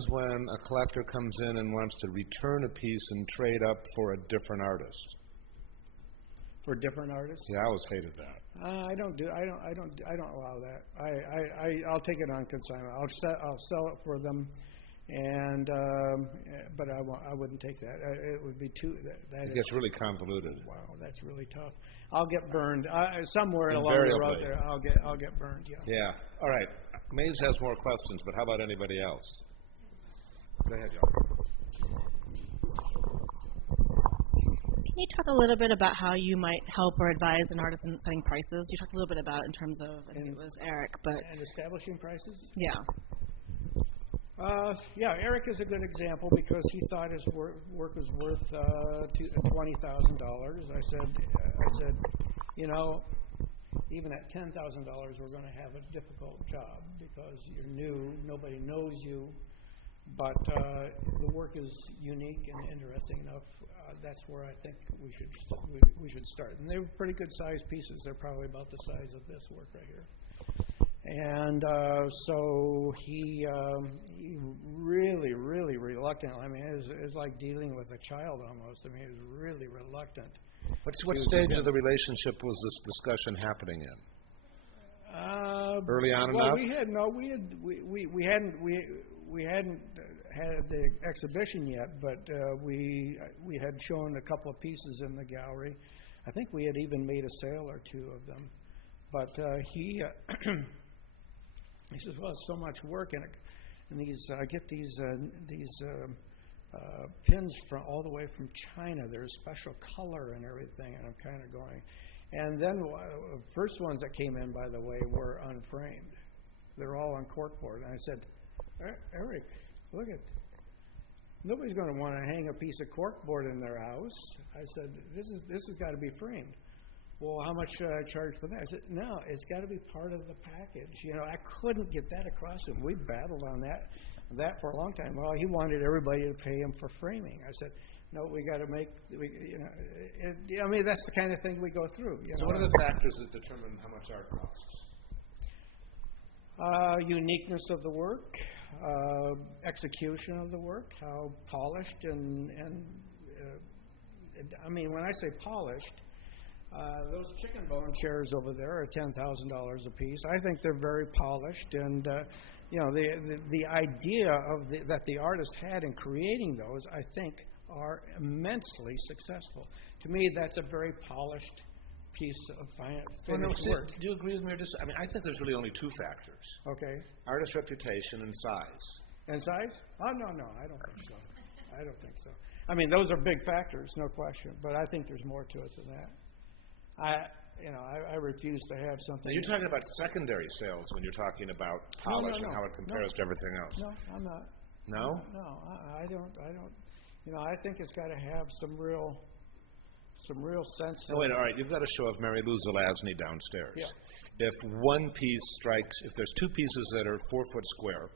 when a collector comes in and wants to return a piece and trade up for a different artist? For different artists? Yeah, I always hated that. I don't allow that. I'll take it on consignment. I'll sell it for them, and but I wouldn't take that. It would be too. It gets really convoluted. Wow, that's really tough. I'll get burned somewhere along the road there. I'll get burned. Yeah. Yeah. All right. Maves has more questions, but how about anybody else? Go ahead, John. Can you talk a little bit about how you might help or advise an artist in setting prices? You talked a little bit about in terms of, I think it was Eric, but... And establishing prices? Yeah. Yeah, Eric is a good example because he thought his work was worth $20,000. I said, you know, even at $10,000, we're going to have a difficult job because you're new, nobody knows you, but the work is unique and interesting enough. That's where I think we should start. And they were pretty good sized pieces. They're probably about the size of this work right here. And so he really, really reluctant. I mean, it was like dealing with a child almost. I mean, he was really reluctant. What stage of the relationship was this discussion happening in? Early on enough? We hadn't had the exhibition yet, but we had shown a couple of pieces in the gallery. I think we had even made a sale or two of them. But he says, "Well, it's so much work, and these I get these pins from all the way from China. They're a special color and everything." And I'm kind of going. And then the first ones that came in, by the way, were unframed. They're all on corkboard. And I said, "Eric, look at. Nobody's going to want to hang a piece of corkboard in their house." I said, "This has got to be framed." "Well, how much should I charge for that?" I said, "No, it's got to be part of the package." You know, I couldn't get that across to him. We battled on that for a long time. Well, he wanted everybody to pay him for framing. I said, "No, we got to make. I mean, that's the kind of thing we go through." So, what are the factors that determine how much art costs? Uniqueness of the work, execution of the work, how polished and I mean, when I say polished. Those chicken bone chairs over there are $10,000 a piece. I think they're very polished, and you know, the idea that the artist had in creating those, I think, are immensely successful. To me, that's a very polished piece of finished work. Do you agree with me? I mean, I think there's really only two factors. Okay. Artist reputation and size. And size? Oh, no, I don't think so. I don't think so. I mean, those are big factors, no question, but I think there's more to it than that. I refuse to have something. Now you're talking about secondary sales when you're talking about polish and how it compares to everything else. No, I'm not. No? No, I don't. You know, I think it's got to have some real sense. No, wait, all right. You've got a show of Mary Lou Zelazny downstairs. Yeah. If one piece strikes, if there's two pieces that are 4 foot square,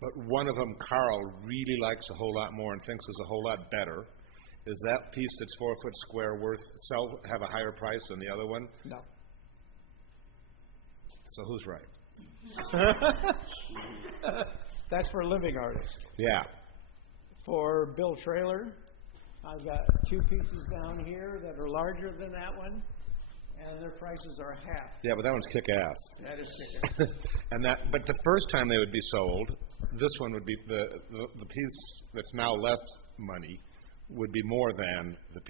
but one of them Carl really likes a whole lot more and thinks is a whole lot better, is that piece that's 4 foot square have a higher price than the other one? No. So who's right? That's for a living artist. Yeah. For Bill Traylor, I've got two pieces down here that are larger than that one, and their prices are half. Yeah, but that one's kick-ass. That is kick-ass. But the first time they would be sold, this one would be the piece that's now less money would be more than the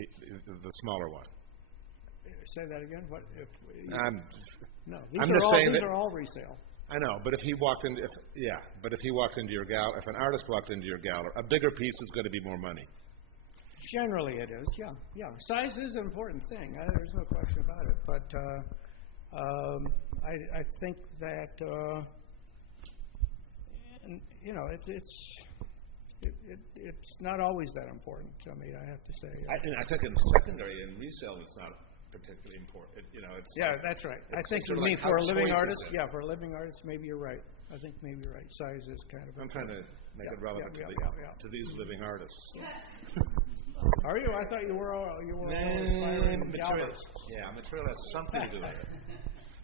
smaller one. Say that again. What if? No, these are all resale. I know, but if he walked into your gallery, if an artist walked into your gallery, a bigger piece is going to be more money. Generally, it is. Yeah. Size is an important thing. There's no question about it. But I think that you know it's not always that important. I mean, I have to say. I think in secondary and resale, it's not particularly important. You know, it's. Yeah, that's right. I think for me, for a living artist, for a living artist, maybe you're right. I think maybe you're right. Size is kind of. I'm trying to make it relevant to these living artists. Are you? I thought you were all aspiring materialists. Yeah, material has something to do with it.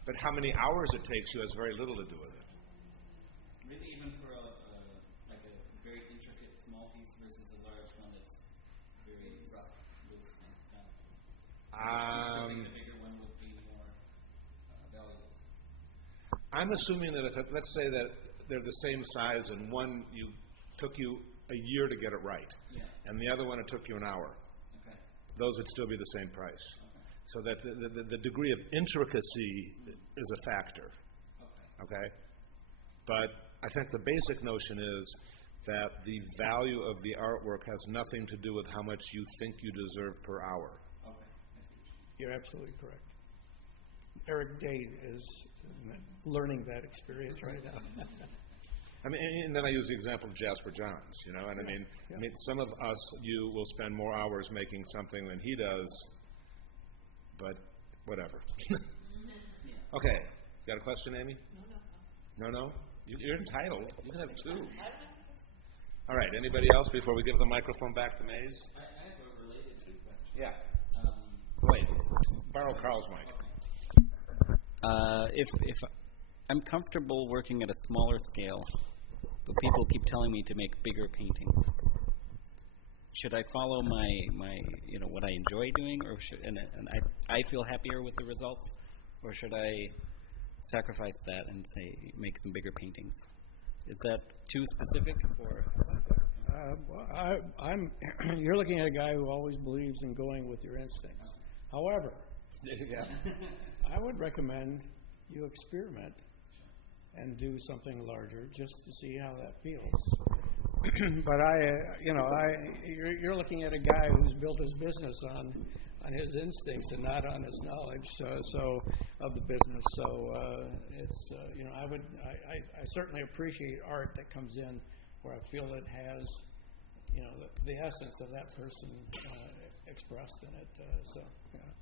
But how many hours it takes you has very little to do with it. Maybe even for a paintings versus a large one that's very rough, loose kind of stuff? The bigger one would be more valuable. I'm assuming that let's say that they're the same size, and one took you a year to get it right, and the other one it took you an hour. Okay. Those would still be the same price. Okay. So that the degree of intricacy is a factor. Okay? But I think the basic notion is that the value of the artwork has nothing to do with how much you think you deserve per hour. Okay. I see. You're absolutely correct. Eric Day is learning that experience right now. I mean, and then I use the example of Jasper Johns, and I mean, some of us, you will spend more hours making something than he does, but whatever. Okay, got a question, Amy? No? You're entitled. You can have two. All right, anybody else before we give the microphone back to Maze? I have a related question. Yeah. Wait, borrow Carl's mic. If I'm comfortable working at a smaller scale, but people keep telling me to make bigger paintings, should I follow my what I enjoy doing, or and I feel happier with the results, or should I sacrifice that and say make some bigger paintings? Is that too specific, or? You're looking at a guy who always believes in going with your instincts. However, I would recommend you experiment and do something larger just to see how that feels. But you're looking at a guy who's built his business on his instincts and not on his knowledge so of the business. So it's I certainly appreciate art that comes in where I feel it has the essence of that person expressed in it. And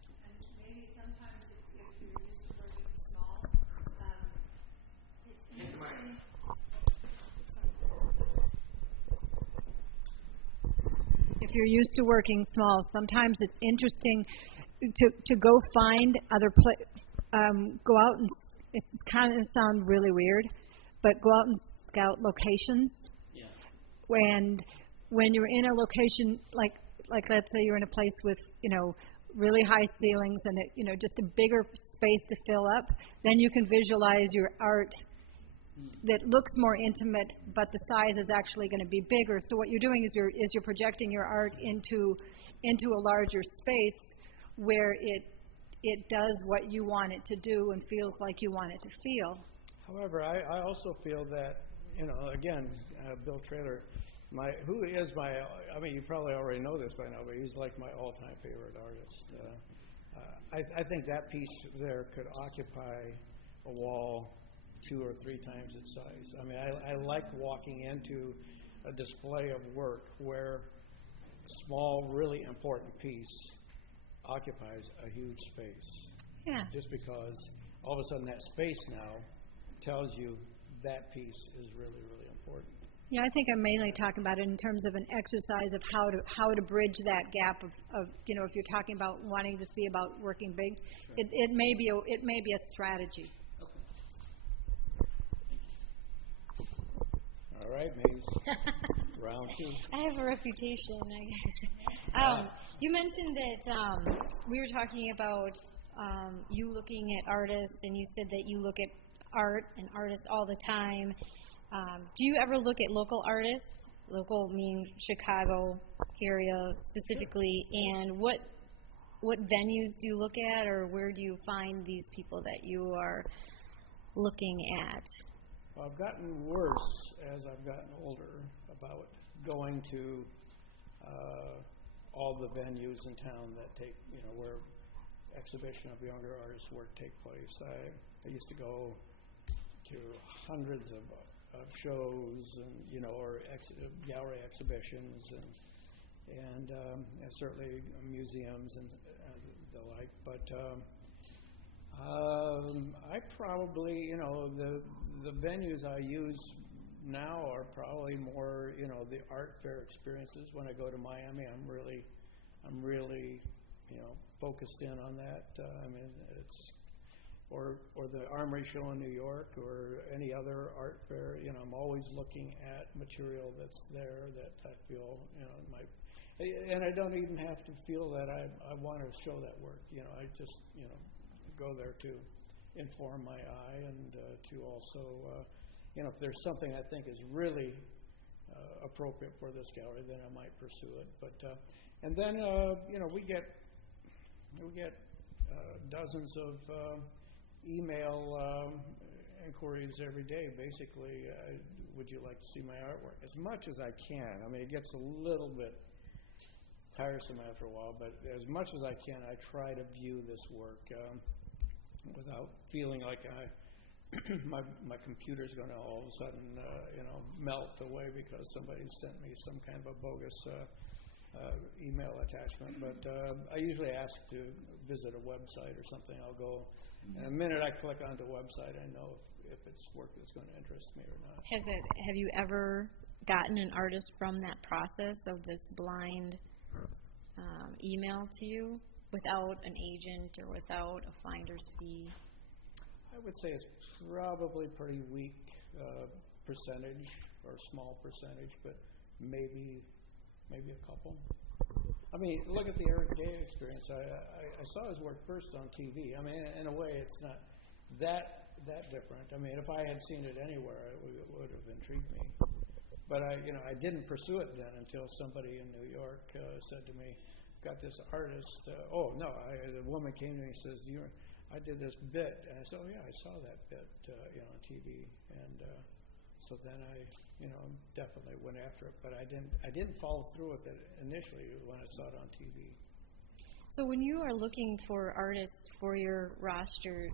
maybe sometimes if you're used to working small, it's interesting. If you're used to working small, sometimes it's interesting to go find other go out and it's kind of sound really weird, but go out and scout locations. Yeah. When you're in a location like let's say you're in a place with really high ceilings and just a bigger space to fill up, then you can visualize your art that looks more intimate, but the size is actually going to be bigger. So what you're doing is you're projecting your art into a larger space where it does what you want it to do and feels like you want it to feel. However, I also feel that again, Bill Traylor, you probably already know this by now, but he's like my all-time favorite artist. I think that piece there could occupy a wall 2 or 3 times its size. I mean, I like walking into a display of work where a small, really important piece occupies a huge space. Yeah. Just because all of a sudden that space now tells you that piece is really, really important. Yeah, I think I'm mainly talking about it in terms of an exercise of how to bridge that gap of if you're talking about wanting to see about working big, sure. it may be a strategy. All right, Maze. Round 2. I have a reputation, I guess. You mentioned that we were talking about you looking at artists, and you said that you look at art and artists all the time. Do you ever look at local artists? Local meaning Chicago area specifically, and what venues do you look at, or where do you find these people that you are looking at? Well, I've gotten worse as I've gotten older about going to all the venues in town that take, where exhibition of younger artists' work take place. I used to go to hundreds of shows and or gallery exhibitions and certainly museums and the like. But I probably the venues I use now are probably more the art fair experiences. When I go to Miami, I'm really focused in on that. I mean, or the Armory Show in New York or any other art fair, I'm always looking at material that's there that I feel, might, and I don't even have to feel that I want to show that work. I just, go there to inform my eye and to also, if there's something I think is really appropriate for this gallery, then I might pursue it. But and then we get dozens of email inquiries every day. Basically, would you like to see my artwork? As much as I can. I mean, it gets a little bit tiresome after a while, but as much as I can, I try to view this work without feeling like my computer's going to all of a sudden, melt away because somebody sent me some kind of a bogus email attachment. But I usually ask to visit a website or something. I'll go, and the minute I click onto a website, I know if it's work that's going to interest me or not. Have you ever gotten an artist from that process of this blind email to you without an agent or without a finder's fee? I would say it's probably pretty weak percentage or small percentage, but maybe a couple. I mean, look at the Eric Day experience. I saw his work first on TV. I mean, in a way, it's not that different. I mean, if I had seen it anywhere, it would have intrigued me. But I didn't pursue it then until somebody in New York said to me, "Got this artist." The woman came to me and says, I did this bit, and I said, "Oh yeah, I saw that bit, on TV," and so then I, definitely went after it. But I didn't follow through with it initially when I saw it on TV. So when you are looking for artists for your roster,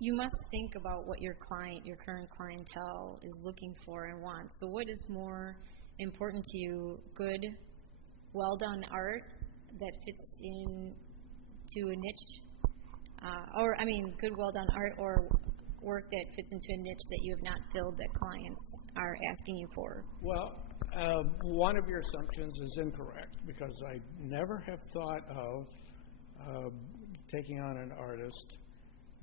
you must think about what your current clientele is looking for and wants. So what is more important to you? Good, well-done art that fits into a niche, good, well-done art, or work that fits into a niche that you have not filled that clients are asking you for? Well, one of your assumptions is incorrect, because I never have thought of taking on an artist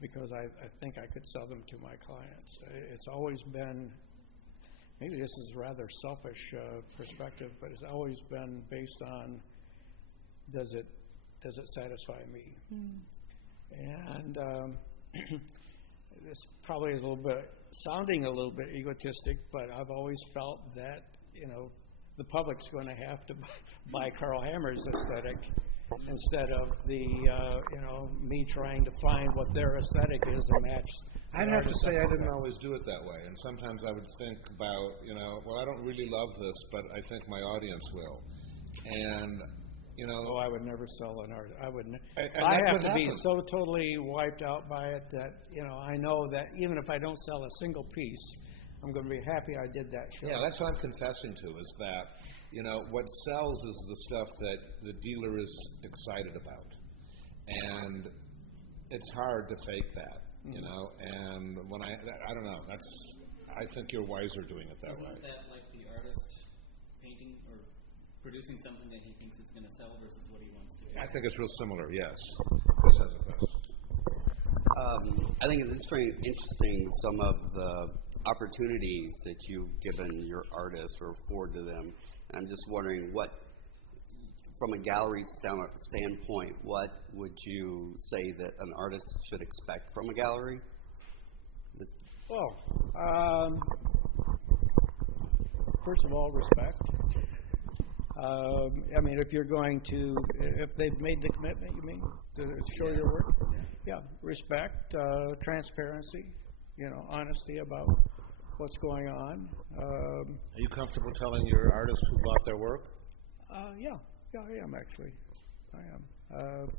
because I think I could sell them to my clients. It's always been, maybe this is a rather selfish perspective, but it's always been based on, does it satisfy me? And this probably is sounding a little bit egotistic, but I've always felt that the public's going to have to buy Carl Hammer's aesthetic instead of the me trying to find what their aesthetic is and match. I'd have to say I didn't always do it that way, and sometimes I would think about, well, I don't really love this, but I think my audience will, and I would never sell an art. I wouldn't. And I that's have what to be happens. so totally wiped out by it that I know that even if I don't sell a single piece, I'm going to be happy I did that show. Yeah, that's what I'm confessing to, is that what sells is the stuff that the dealer is excited about, and it's hard to fake that, And when I don't know, I think you're wiser doing it that way. Isn't that like the artist painting or producing something that he thinks is going to sell versus what he wants to do? I think it's real similar. Yes. Chris has a question. I think it's very interesting, some of the opportunities that you've given your artists or afford to them. And I'm just wondering, from a gallery standpoint, what would you say that an artist should expect from a gallery? Well, first of all, respect. If they've made the commitment, you mean, to show your work? Yeah, respect, transparency, honesty about what's going on. Are you comfortable telling your artists who bought their work? Yeah, I am actually. I am.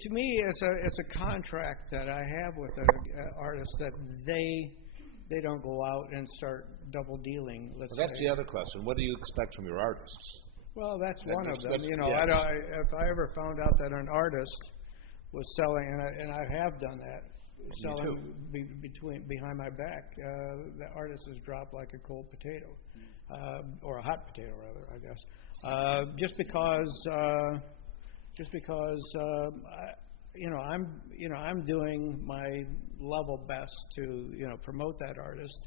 To me, it's a contract that I have with an artist that they don't go out and start double dealing. That's the other question. What do you expect from your artists? Well, that's one of them. Yes. If I ever found out that an artist was selling, and I have done that, selling behind my back, the artist has dropped like a cold potato, or a hot potato rather, I guess, just because I'm doing my level best to, promote that artist.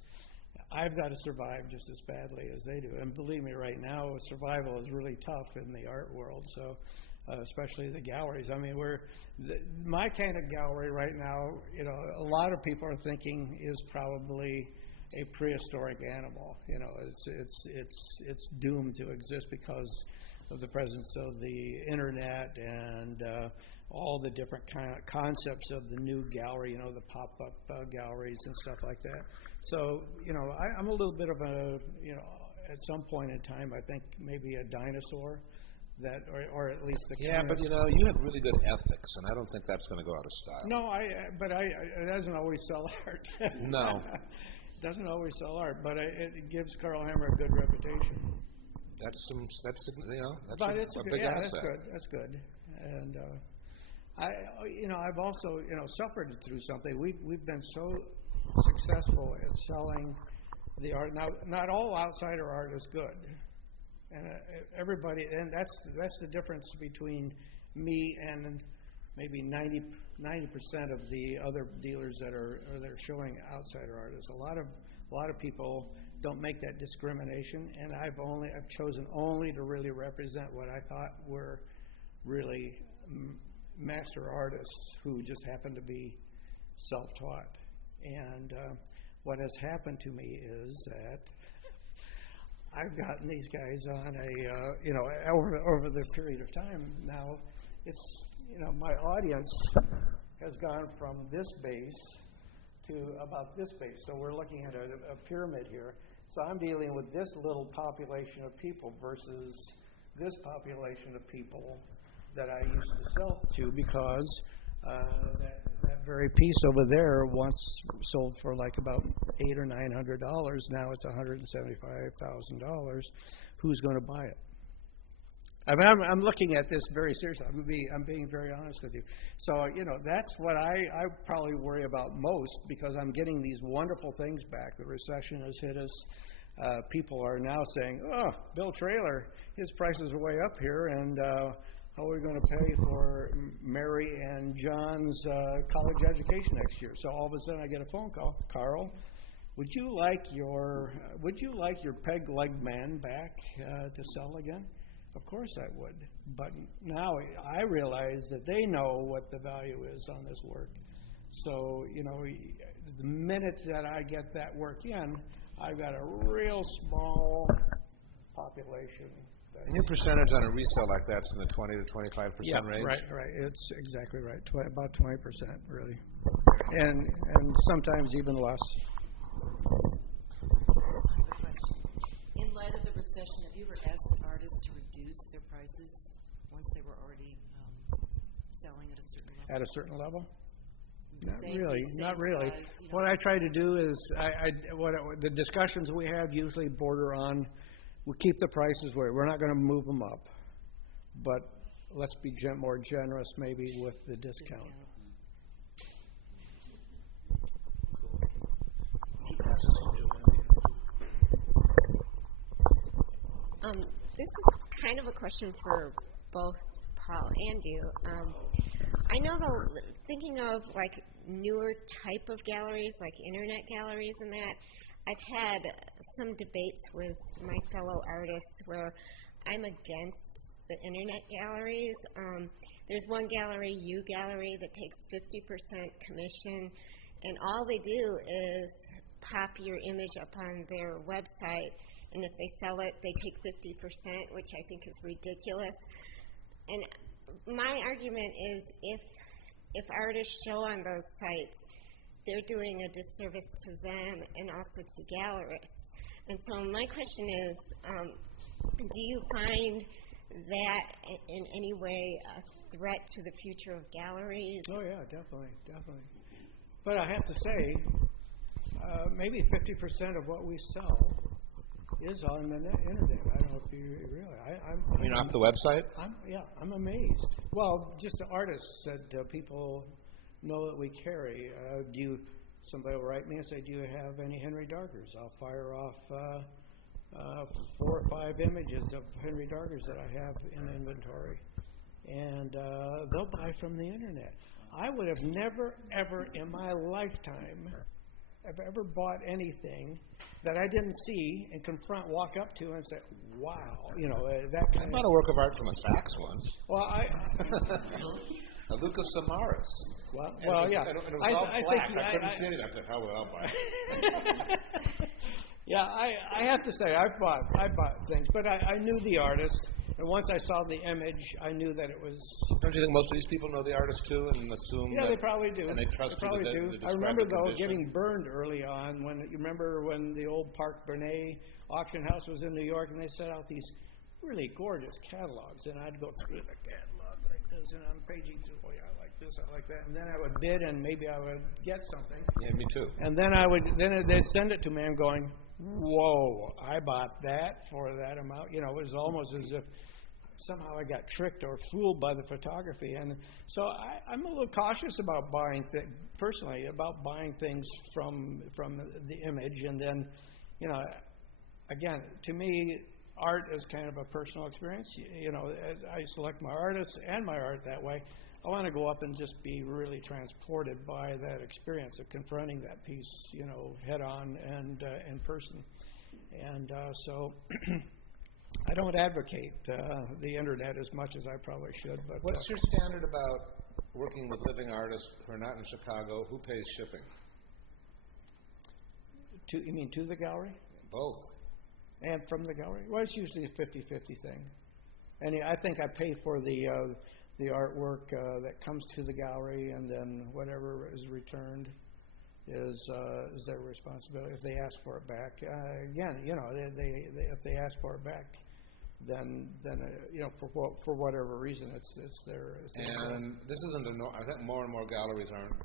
I've got to survive just as badly as they do. And believe me, right now, survival is really tough in the art world. So, especially the galleries. I mean, my kind of gallery right now, a lot of people are thinking is probably a prehistoric animal. It's doomed to exist because of the presence of the internet and all the different concepts of the new gallery, the pop-up galleries and stuff like that. So, I'm a little bit of a, at some point in time, I think maybe a dinosaur that, or at least the Yeah, but you have really good ethics, and I don't think that's going to go out of style. No, but it doesn't always sell art. No. It doesn't always sell art, but it gives Carl Hammer a good reputation. That's but a big asset. That's good. And I've also suffered through something. We've been so successful at selling the art. Now, not all outsider art is good, and everybody. And that's the difference between me and maybe 90% of the other dealers that are showing outsider artists. A lot of people don't make that discrimination, and I've chosen only to really represent what I thought were really master artists who just happen to be self-taught. And what has happened to me is that I've gotten these guys on over the period of time now. It's my audience has gone from this base to about this base. So we're looking at a pyramid here. So I'm dealing with this little population of people versus this population of people that I used to sell to, because that very piece over there once sold for like about $800 or $900. Now it's $175,000. Who's going to buy it? I mean, I'm looking at this very seriously. I'm being very honest with you. So, that's what I probably worry about most, because I'm getting these wonderful things back. The recession has hit us. People are now saying, oh, Bill Traylor, his prices are way up here, and how are we going to pay for Mary and John's college education next year? So all of a sudden I get a phone call. Carl, would you like your peg leg man back to sell again? Of course I would. But now I realize that they know what the value is on this work. So, the minute that I get that work in, I've got a real small population. And your percentage on a resale like that's in the 20 to 25% range? Right. It's exactly right. About 20%, really. And sometimes even less. In light of the recession, have you ever asked an artist to reduce their prices once they were already selling at a certain level? At a certain level? Not really. Size, What I try to do is, the discussions we have usually border on, we keep the prices where we're not going to move them up, but let's be more generous maybe with the discount. This is kind of a question for both Paul and you. I know thinking of like newer type of galleries, like internet galleries and that, I've had some debates with my fellow artists where I'm against the internet galleries. There's one gallery, U Gallery, that takes 50% commission, and all they do is pop your image up on their website, and if they sell it, they take 50%, which I think is ridiculous. And my argument is if artists show on those sites, they're doing a disservice to them and also to gallerists. And so my question is, do you find that in any way a threat to the future of galleries? Oh yeah, definitely. But I have to say, maybe 50% of what we sell is on the internet. I don't know if you really. You mean off the website? I'm amazed. Well, just the artists that people know that we carry. Somebody will write me and say, do you have any Henry Dargers? I'll fire off 4 or 5 images of Henry Dargers that I have in inventory. And they'll buy from the internet. I would have never, ever in my lifetime have ever bought anything that I didn't see and confront, walk up to, and say, "Wow," that kind I bought a work of art from a Saks once. Well, A Lucas Samaras. Well, yeah. And it was all I black. think I couldn't see it. I said, "How will I buy it?" Yeah, I have to say I bought things, but I knew the artist, and once I saw the image, I knew that it was. Don't you think most of these people know the artist too and assume? Yeah, that, they probably do. And they trust they probably do. to I remember the though condition. getting burned early on you remember when the old Park Bernay auction house was in New York, and they set out these really gorgeous catalogs, and I'd go through the catalog like this, and I'm paging through. Oh yeah, I like this, I like that, and then I would bid, and maybe I would get something. Yeah, me too. And then they'd send it to me. I'm going, whoa! I bought that for that amount. It was almost as if somehow I got tricked or fooled by the photography. And so I'm a little cautious about buying things from the image. And then, again, to me, art is kind of a personal experience. I select my artists and my art that way. I want to go up and just be really transported by that experience of confronting that piece, head on and in person. And so I don't advocate the internet as much as I probably should. But what's your standard about working with living artists who are not in Chicago? Who pays shipping? You mean to the gallery? Both. And from the gallery? Well, it's usually a 50-50 thing. And I think I pay for the artwork that comes to the gallery, and then whatever is returned is their responsibility. If they ask for it back, again, if they ask for it back, then for whatever reason, it's their. And this isn't I think more and more galleries aren't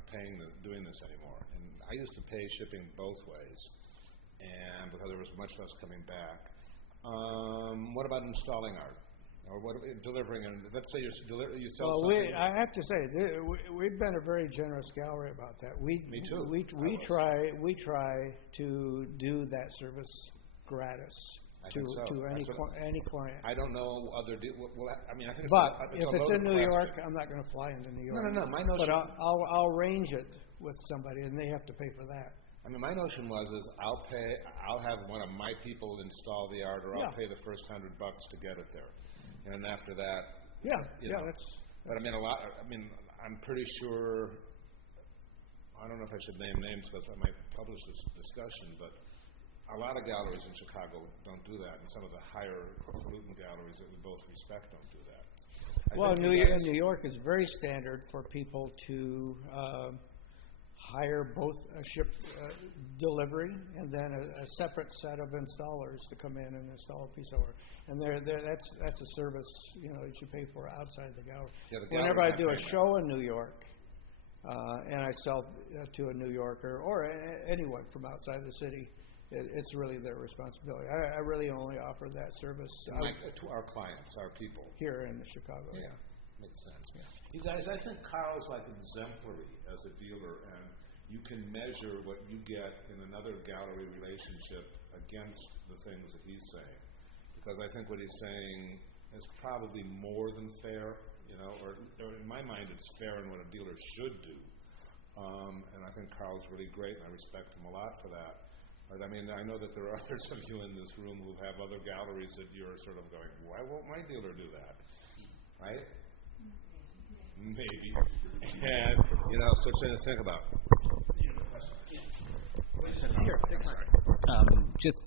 doing this anymore. And I used to pay shipping both ways, and because there was much less coming back. What about installing art? Or delivering, and let's say you sell something. I have to say, we've been a very generous gallery about that. Me too. We try to do that service gratis to any client. I don't know other. I think. But if it's in New York, I'm not going to fly into New York. No. My notion. But I'll arrange it with somebody, and they have to pay for that. My notion is I'll have one of my people install the art, or I'll pay the first $100 to get it there. And after that, that's. But I'm pretty sure. I don't know if I should name names because I might publish this discussion, but a lot of galleries in Chicago don't do that, and some of the higher highfalutin galleries that we both respect don't do that. In New York is very standard for people to hire both a ship delivery and then a separate set of installers to come in and install a piece of art. And that's a service that you pay for outside the gallery. Yeah, whenever I do a show in New York and I sell to a New Yorker or anyone from outside the city, it's really their responsibility. I really only offer that service to our clients, our people here in Chicago. Yeah. Makes sense. Yeah. You guys, I think Carl's like exemplary as a dealer, and you can measure what you get in another gallery relationship against the things that he's saying. Because I think what he's saying is probably more than fair, or in my mind it's fair in what a dealer should do. And I think Carl's really great, and I respect him a lot for that. But I know that there are others of you in this room who have other galleries that you're sort of going, why won't my dealer do that? Right? Maybe. And, something to think about. Just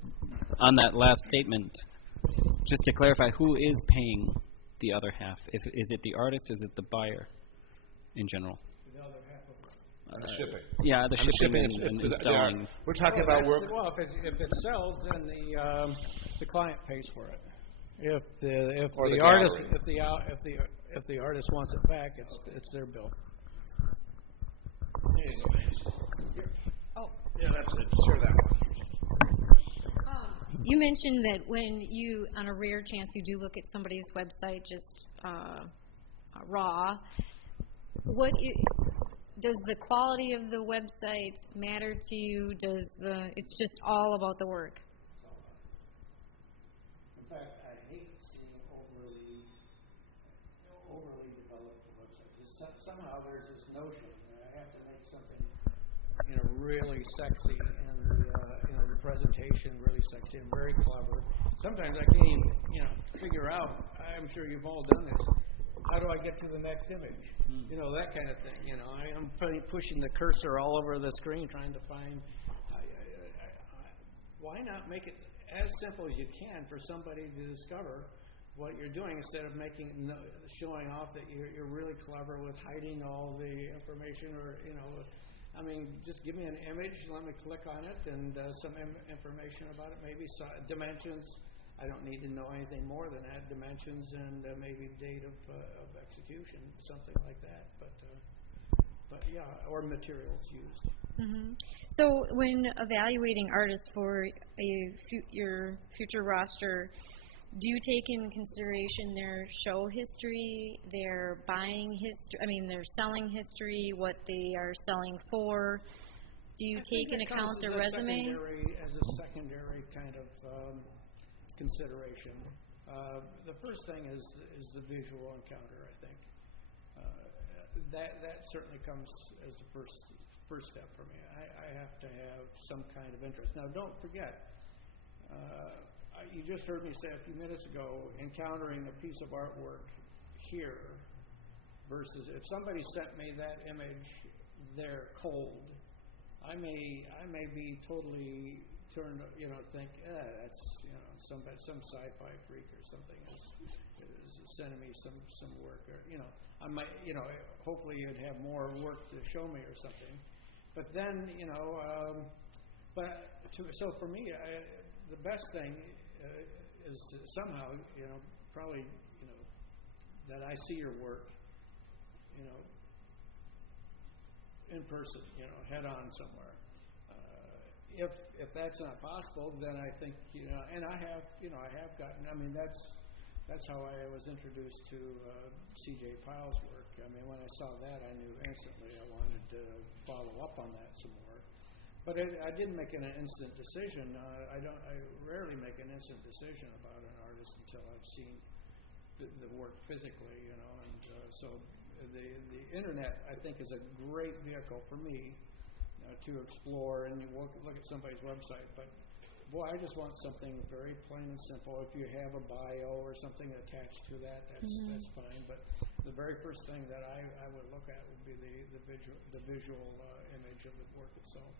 on that last statement, just to clarify, who is paying the other half? Is it the artist? Is it the buyer in general? The other half of the shipping. Yeah, the shipping and installing. We're talking about work. Well, if it sells, then the client pays for it. If the artist wants it back, it's their bill. There you go. Oh. Yeah, that's it. Share that one. You mentioned that when you, on a rare chance, you do look at somebody's website just raw. Does the quality of the website matter to you? It's just all about the work? In fact, I hate seeing overly developed websites. somehow there's this notion that I have to make something, really sexy, and the presentation really sexy and very clever. Sometimes I can't even, figure out. I'm sure you've all done this. How do I get to the next image? That kind of thing. I'm pushing the cursor all over the screen trying to find. Why not make it as simple as you can for somebody to discover what you're doing instead of showing off that you're really clever with hiding all the information, or just give me an image, let me click on it, and some information about it, maybe dimensions. I don't need to know anything more than that. Dimensions and maybe date of execution, something like that. But yeah, or materials used. Mm-hmm. So when evaluating artists for your future roster, do you take in consideration their show history, their buying history, their selling history, what they are selling for? Do you take into account their resume? As a secondary kind of consideration. The first thing is the visual encounter, I think. That certainly comes as the first step for me. I have to have some kind of interest. Now, don't forget, you just heard me say a few minutes ago, encountering a piece of artwork here versus if somebody sent me that image there cold, I may be totally turned, think, that's, some sci-fi freak or something is sending me some work, or, I might, hopefully you'd have more work to show me or something. But then, so for me, the best thing is somehow, probably, that I see your work, in person, head on somewhere. If that's not possible, then I think, and I have gotten, that's how I was introduced to C.J. Pyle's work. When I saw that, I knew instantly I wanted to follow up on that some more. But I didn't make an instant decision. I rarely make an instant decision about an artist until I've seen the work physically, and so the internet, I think, is a great vehicle for me to explore and look at somebody's website. But boy, I just want something very plain and simple. If you have a bio or something attached to that, that's fine. But the very first thing that I would look at would be the visual image of the work itself.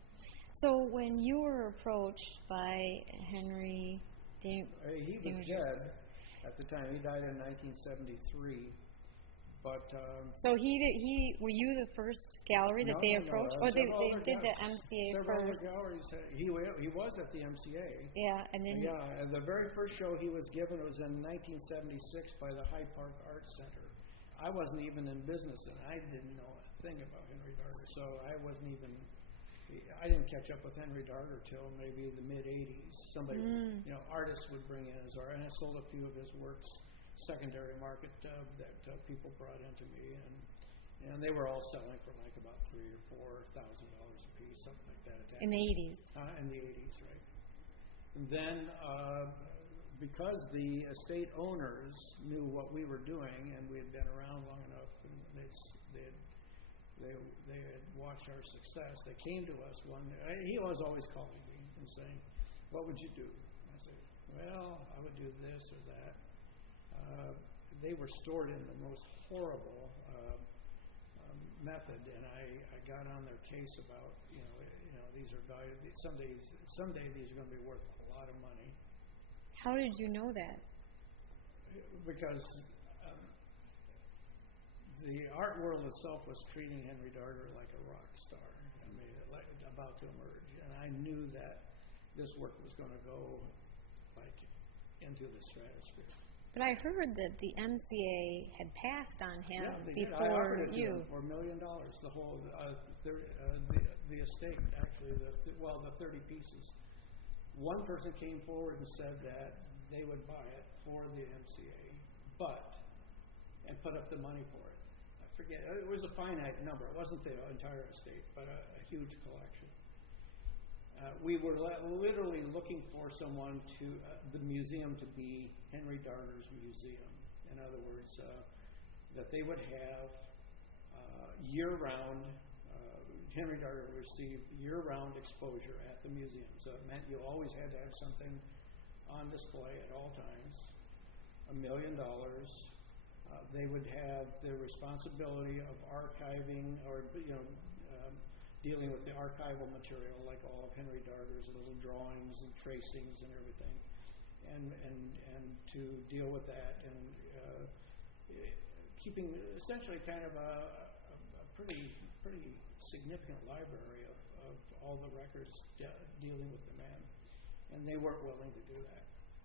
So when you were approached by Henry he was dead at the time. He died in 1973. But so were you the first gallery that they approached? Or they did the MCA several first? Several galleries. He was at the MCA. Yeah, and then and the very first show he was given was in 1976 by the Hyde Park Arts Center. I wasn't even in business, and I didn't know a thing about Henry Darder, so I didn't catch up with Henry Darder till maybe the mid '80s. Somebody, artists would bring in his art, and I sold a few of his works. Secondary market that people brought into me, and they were all selling for like about $3,000 or $4,000 a piece, something like that. In the 80s. In the 80s, right. And then because the estate owners knew what we were doing, and we had been around long enough, and they had watched our success. They came to us one day. He was always calling me and saying, "What would you do?" I said, "Well, I would do this or that." They were stored in the most horrible method, and I got on their case about these are valued. Someday these are going to be worth a lot of money. How did you know that? Because the art world itself was treating Henry Darder like a rock star. About to emerge, and I knew that this work was going to go like into the stratosphere. But I heard that the MCA had passed on him before I offered it you. To him for $1 million. The whole, the estate, actually, the 30 pieces. One person came forward and said that they would buy it for the MCA, and put up the money for it. I forget. It was a finite number. It wasn't the entire estate, but a huge collection. We were literally looking for someone the museum to be Henry Darder's museum. In other words, that they would have year-round. Henry Darger received year-round exposure at the museum, so it meant you always had to have something on display at all times. $1 million. They would have the responsibility of archiving or dealing with the archival material, like all of Henry Darger's little drawings and tracings and everything, and to deal with that and keeping essentially kind of a pretty significant library of all the records dealing with the man, and they weren't willing to do that.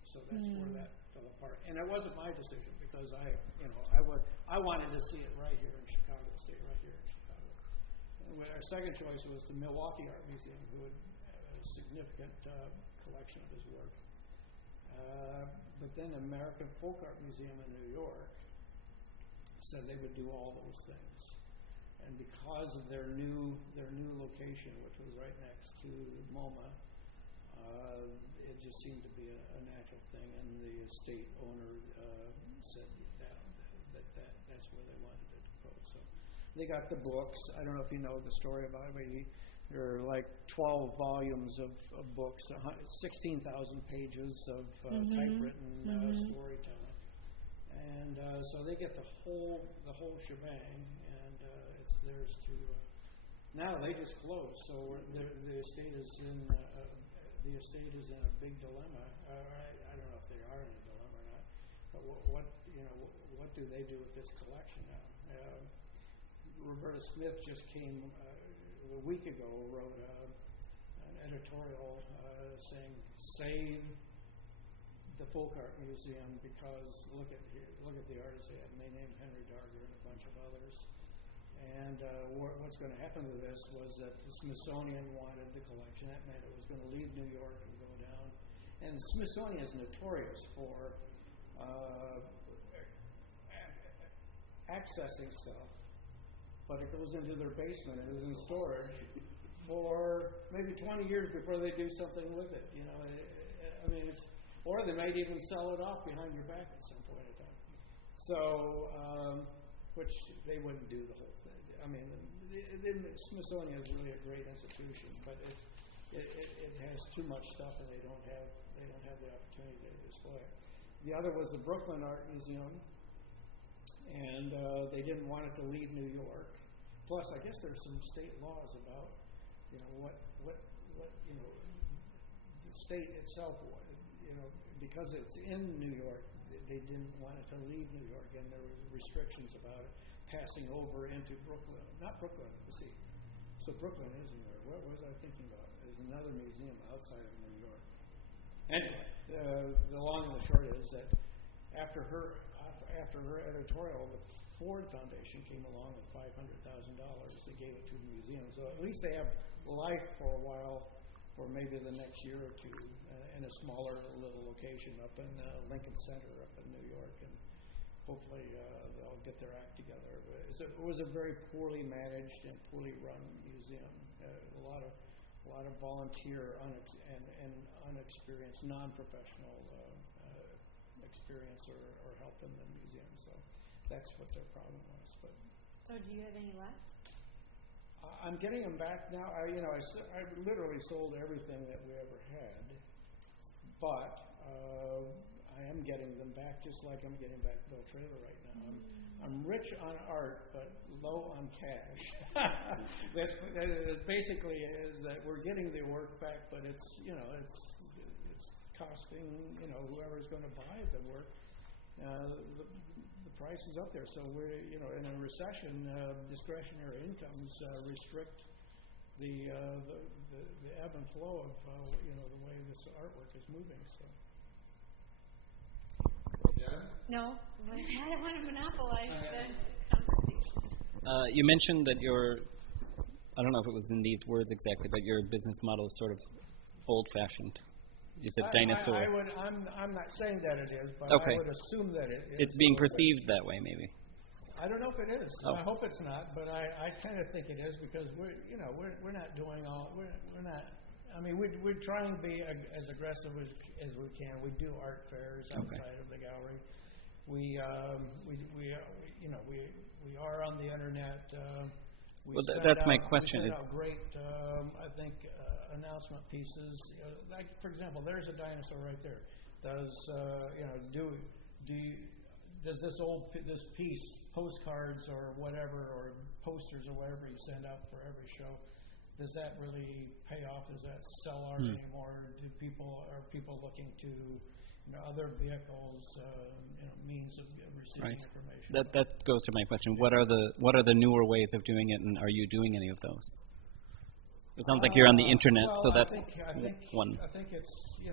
So that's where that fell apart. And it wasn't my decision because I wanted to see it right here in Chicago, stay right here in Chicago. And our second choice was the Milwaukee Art Museum, who had a significant collection of his work. But then the American Folk Art Museum in New York said they would do all those things. And because of their new location, which was right next to MoMA, it just seemed to be a natural thing, and the estate owner said that's where they wanted it to go. So they got the books. I don't know if you know the story about it, but there are like 12 volumes of books, 16,000 pages of typewritten storytelling, and so they get the whole shebang, and it's theirs to. Now they just closed, so the estate is in. The estate is in a big dilemma. I don't know if they are in a dilemma or not, but what do they do with this collection now? Roberta Smith just came a week ago, wrote an editorial saying save the Folk Art Museum because look at the artists they had, and they named Henry Darger and a bunch of others. And what's going to happen to this was that the Smithsonian wanted the collection. That meant it was going to leave New York and go down. And the Smithsonian is notorious for accessing stuff, but it goes into their basement and is in storage for maybe 20 years before they do something with it. Or they might even sell it off behind your back at some point in time. So. Which they wouldn't do the whole thing. I mean, the Smithsonian is really a great institution, but it has too much stuff, and they don't have the opportunity to display it. The other was the Brooklyn Art Museum, and they didn't want it to leave New York. Plus, I guess there's some state laws about what the state itself, because it's in New York. They didn't want it to leave New York, and there were restrictions about it passing over into Brooklyn. Not Brooklyn, see. So Brooklyn is New York. What was I thinking about? There's another museum outside of New York. Anyway, the long and the short is that after her editorial, the Ford Foundation came along with $500,000. They gave it to the museum. So at least they have life for a while, for maybe the next year or two, in a smaller little location up in Lincoln Center up in New York, and hopefully they'll get their act together. It was a very poorly managed and poorly run museum. A lot of volunteer and unexperienced, non-professional experience or help in the museum. So that's what their problem was. But so, do you have any left? I'm getting them back now. I literally sold everything that we ever had, but I am getting them back, just like I'm getting back Bill Traylor right now. I'm rich on art, but low on cash. That's basically is that we're getting the work back, but it's costing whoever's going to buy the work. The price is up there, so we're in a recession. Discretionary incomes restrict the ebb and flow of the way this artwork is moving. So. No, I don't want to monopolize the conversation. You mentioned that I don't know if it was in these words exactly, but your business model is sort of old-fashioned. You said dinosaur. I'm not saying that it is, but okay. I would assume that it is. It's being perceived that way, maybe. I don't know if it is. Oh. I hope it's not, but I kind of think it is because we're not doing all. We're not. I mean, we're trying to be as aggressive as we can. We do art fairs outside of the gallery. we are on the internet. Well, that's my question. We send out great, I think, announcement pieces. Like, for example, there's a dinosaur right there. Does does this piece, postcards or whatever, or posters or whatever you send out for every show, does that really pay off? Does that sell art anymore? Are people looking to other vehicles, means of receiving information? That goes to my question. What are the newer ways of doing it, and are you doing any of those? It sounds like you're on the internet, well, so that's one. I think it's the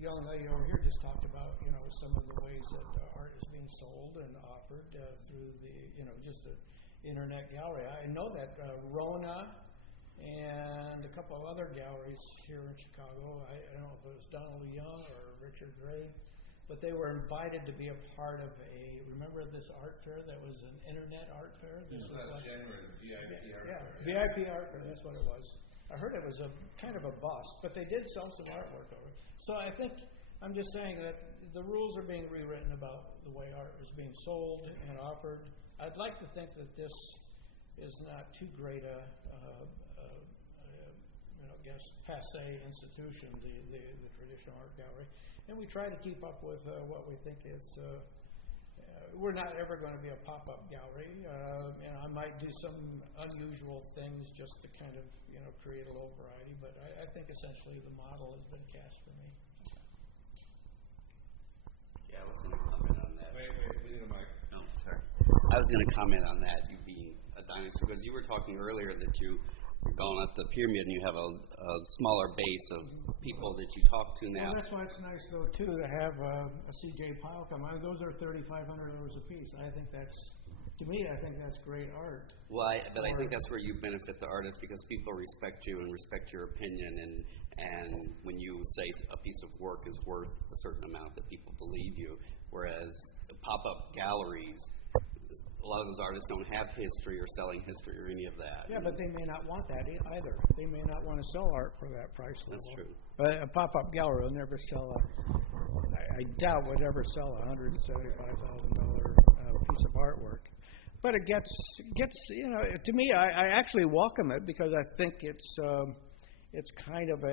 young lady over here just talked about some of the ways that art is being sold and offered through the just the internet gallery. I know that Rona and a couple of other galleries here in Chicago. I don't know if it was Donald Young or Richard Gray, but they were invited to be a part of remember this art fair that was an internet art fair? This was last January, the VIP art fair. VIP art fair, that's what it was. I heard it was a kind of a bust, but they did sell some artwork over it. So I think, I'm just saying that the rules are being rewritten about the way art is being sold and offered. I'd like to think that this is not too great a passe institution, the traditional art gallery, and we try to keep up with what we think is. We're not ever going to be a pop-up gallery, and I might do some unusual things just to kind of create a little variety. But I think essentially the model has been cast for me. Yeah, I was going to comment on that. Wait, leave the mic. Oh, sorry. I was going to comment on that. You being a dinosaur, because you were talking earlier that you're going up the pyramid and you have a smaller base of people that you talk to now. Well, that's why it's nice, though, too, to have a C.J. Pyle come on. Those are $3,500 a piece. I think that's great art. Well, I think that's where you benefit the artist, because people respect you and respect your opinion, and when you say a piece of work is worth a certain amount, that people believe you. Whereas the pop-up galleries, a lot of those artists don't have history or selling history or any of that. Yeah, but they may not want that either. They may not want to sell art for that price level. That's true. But a pop-up gallery will never sell I doubt would ever sell a $175,000 piece of artwork. But it gets to me, I actually welcome it, because I think it's kind of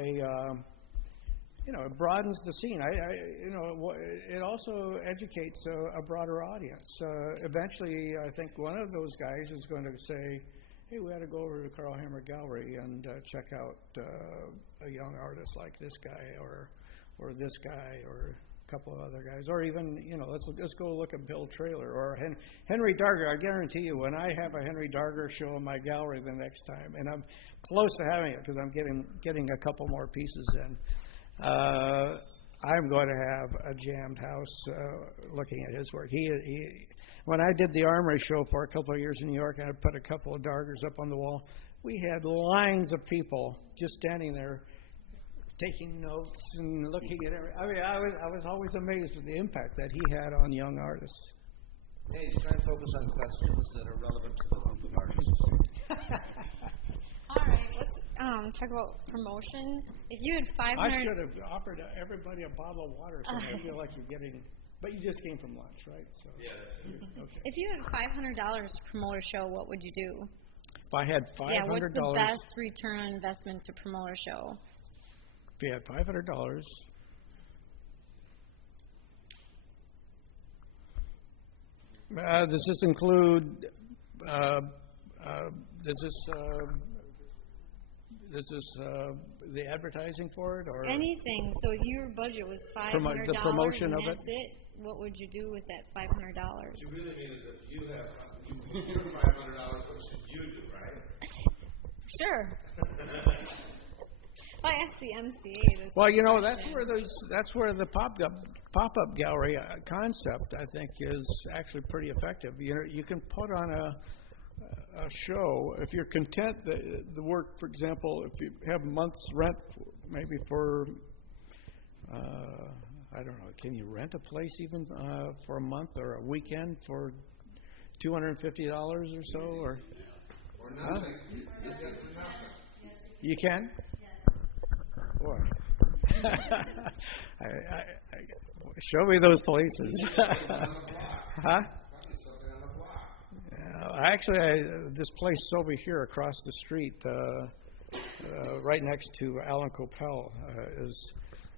it broadens the scene. It also educates a broader audience. Eventually, I think one of those guys is going to say, hey, we ought to go over to Carl Hammer Gallery and check out a young artist like this guy or this guy or a couple of other guys, or even let's go look at Bill Traylor or Henry Darger. I guarantee you, when I have a Henry Darger show in my gallery the next time, and I'm close to having it because I'm getting a couple more pieces in, I'm going to have a jammed house looking at his work. When I did the Armory show for a couple of years in New York, and I put a couple of Dargers up on the wall, we had lines of people just standing there taking notes and looking at everything. I mean, I was always amazed at the impact that he had on young artists. Hey, he's trying to focus on questions that are relevant to the group of artists. All right, let's talk about promotion. If you had 500... I should have offered everybody a bottle of water, so I feel like you're getting... But you just came from lunch, right? So. Yeah, that's it. Okay. If you had $500 to promote a show, what would you do? If I had $500... Yeah, what's the best return on investment to promote a show? If you had $500... does this include... Is this the advertising for it, or anything? So if your budget was $500, the promotion and of that's it, what would you do with that $500? What you really mean is if you have $500, what should you do, right? Sure. I asked the MCA this. Well, that's where the pop-up gallery concept, I think, is actually pretty effective. You can put on a show if you're content. The work, for example, if you have month's rent, maybe for I don't know, can you rent a place even for a month or a weekend for $250 or so, or nothing? You can. Boy. Show me those places. Huh? Actually, this place over here across the street, right next to Alan Coppell,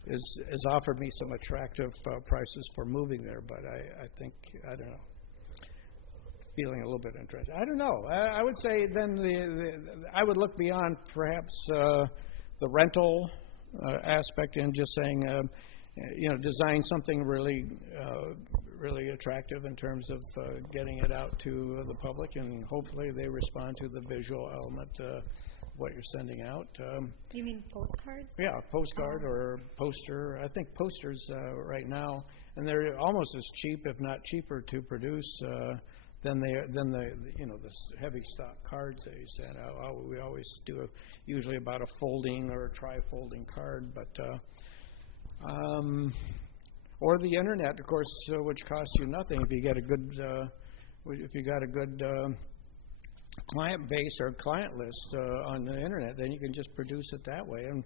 has offered me some attractive prices for moving there. But I think, I don't know, feeling a little bit interested. I don't know. I would say then I would look beyond perhaps the rental aspect and just saying, design something really attractive in terms of getting it out to the public, and hopefully they respond to the visual element, what you're sending out. You mean postcards? Yeah, postcard or poster. I think posters right now, and they're almost as cheap, if not cheaper, to produce than the heavy stock cards that you send out. We always do usually about a folding or a tri-folding card, but or the internet, of course, which costs you nothing if you get a good client base or client list on the internet. Then you can just produce it that way and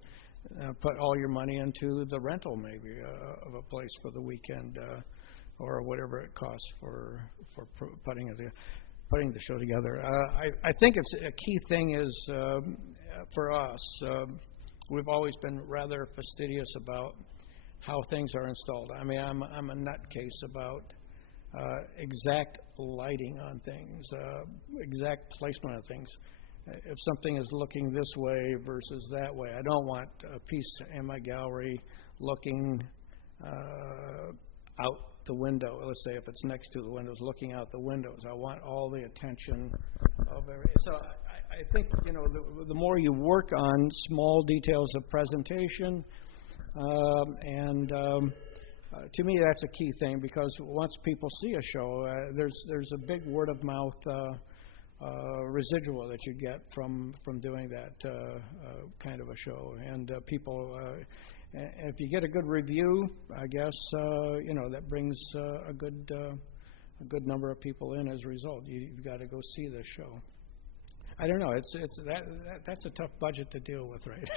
put all your money into the rental, maybe of a place for the weekend. Or whatever it costs for putting the show together. I think it's a key thing is for us. We've always been rather fastidious about how things are installed. I mean, I'm a nutcase about exact lighting on things, exact placement of things. If something is looking this way versus that way, I don't want a piece in my gallery looking out the window. Let's say if it's next to the windows, looking out the windows. I want all the attention of everything. So I think, the more you work on small details of presentation, to me that's a key thing, because once people see a show, there's a big word of mouth residual that you get from doing that kind of a show, and people. If you get a good review, I guess that brings a good number of people in as a result. You've got to go see this show. I don't know. That's a tough budget to deal with right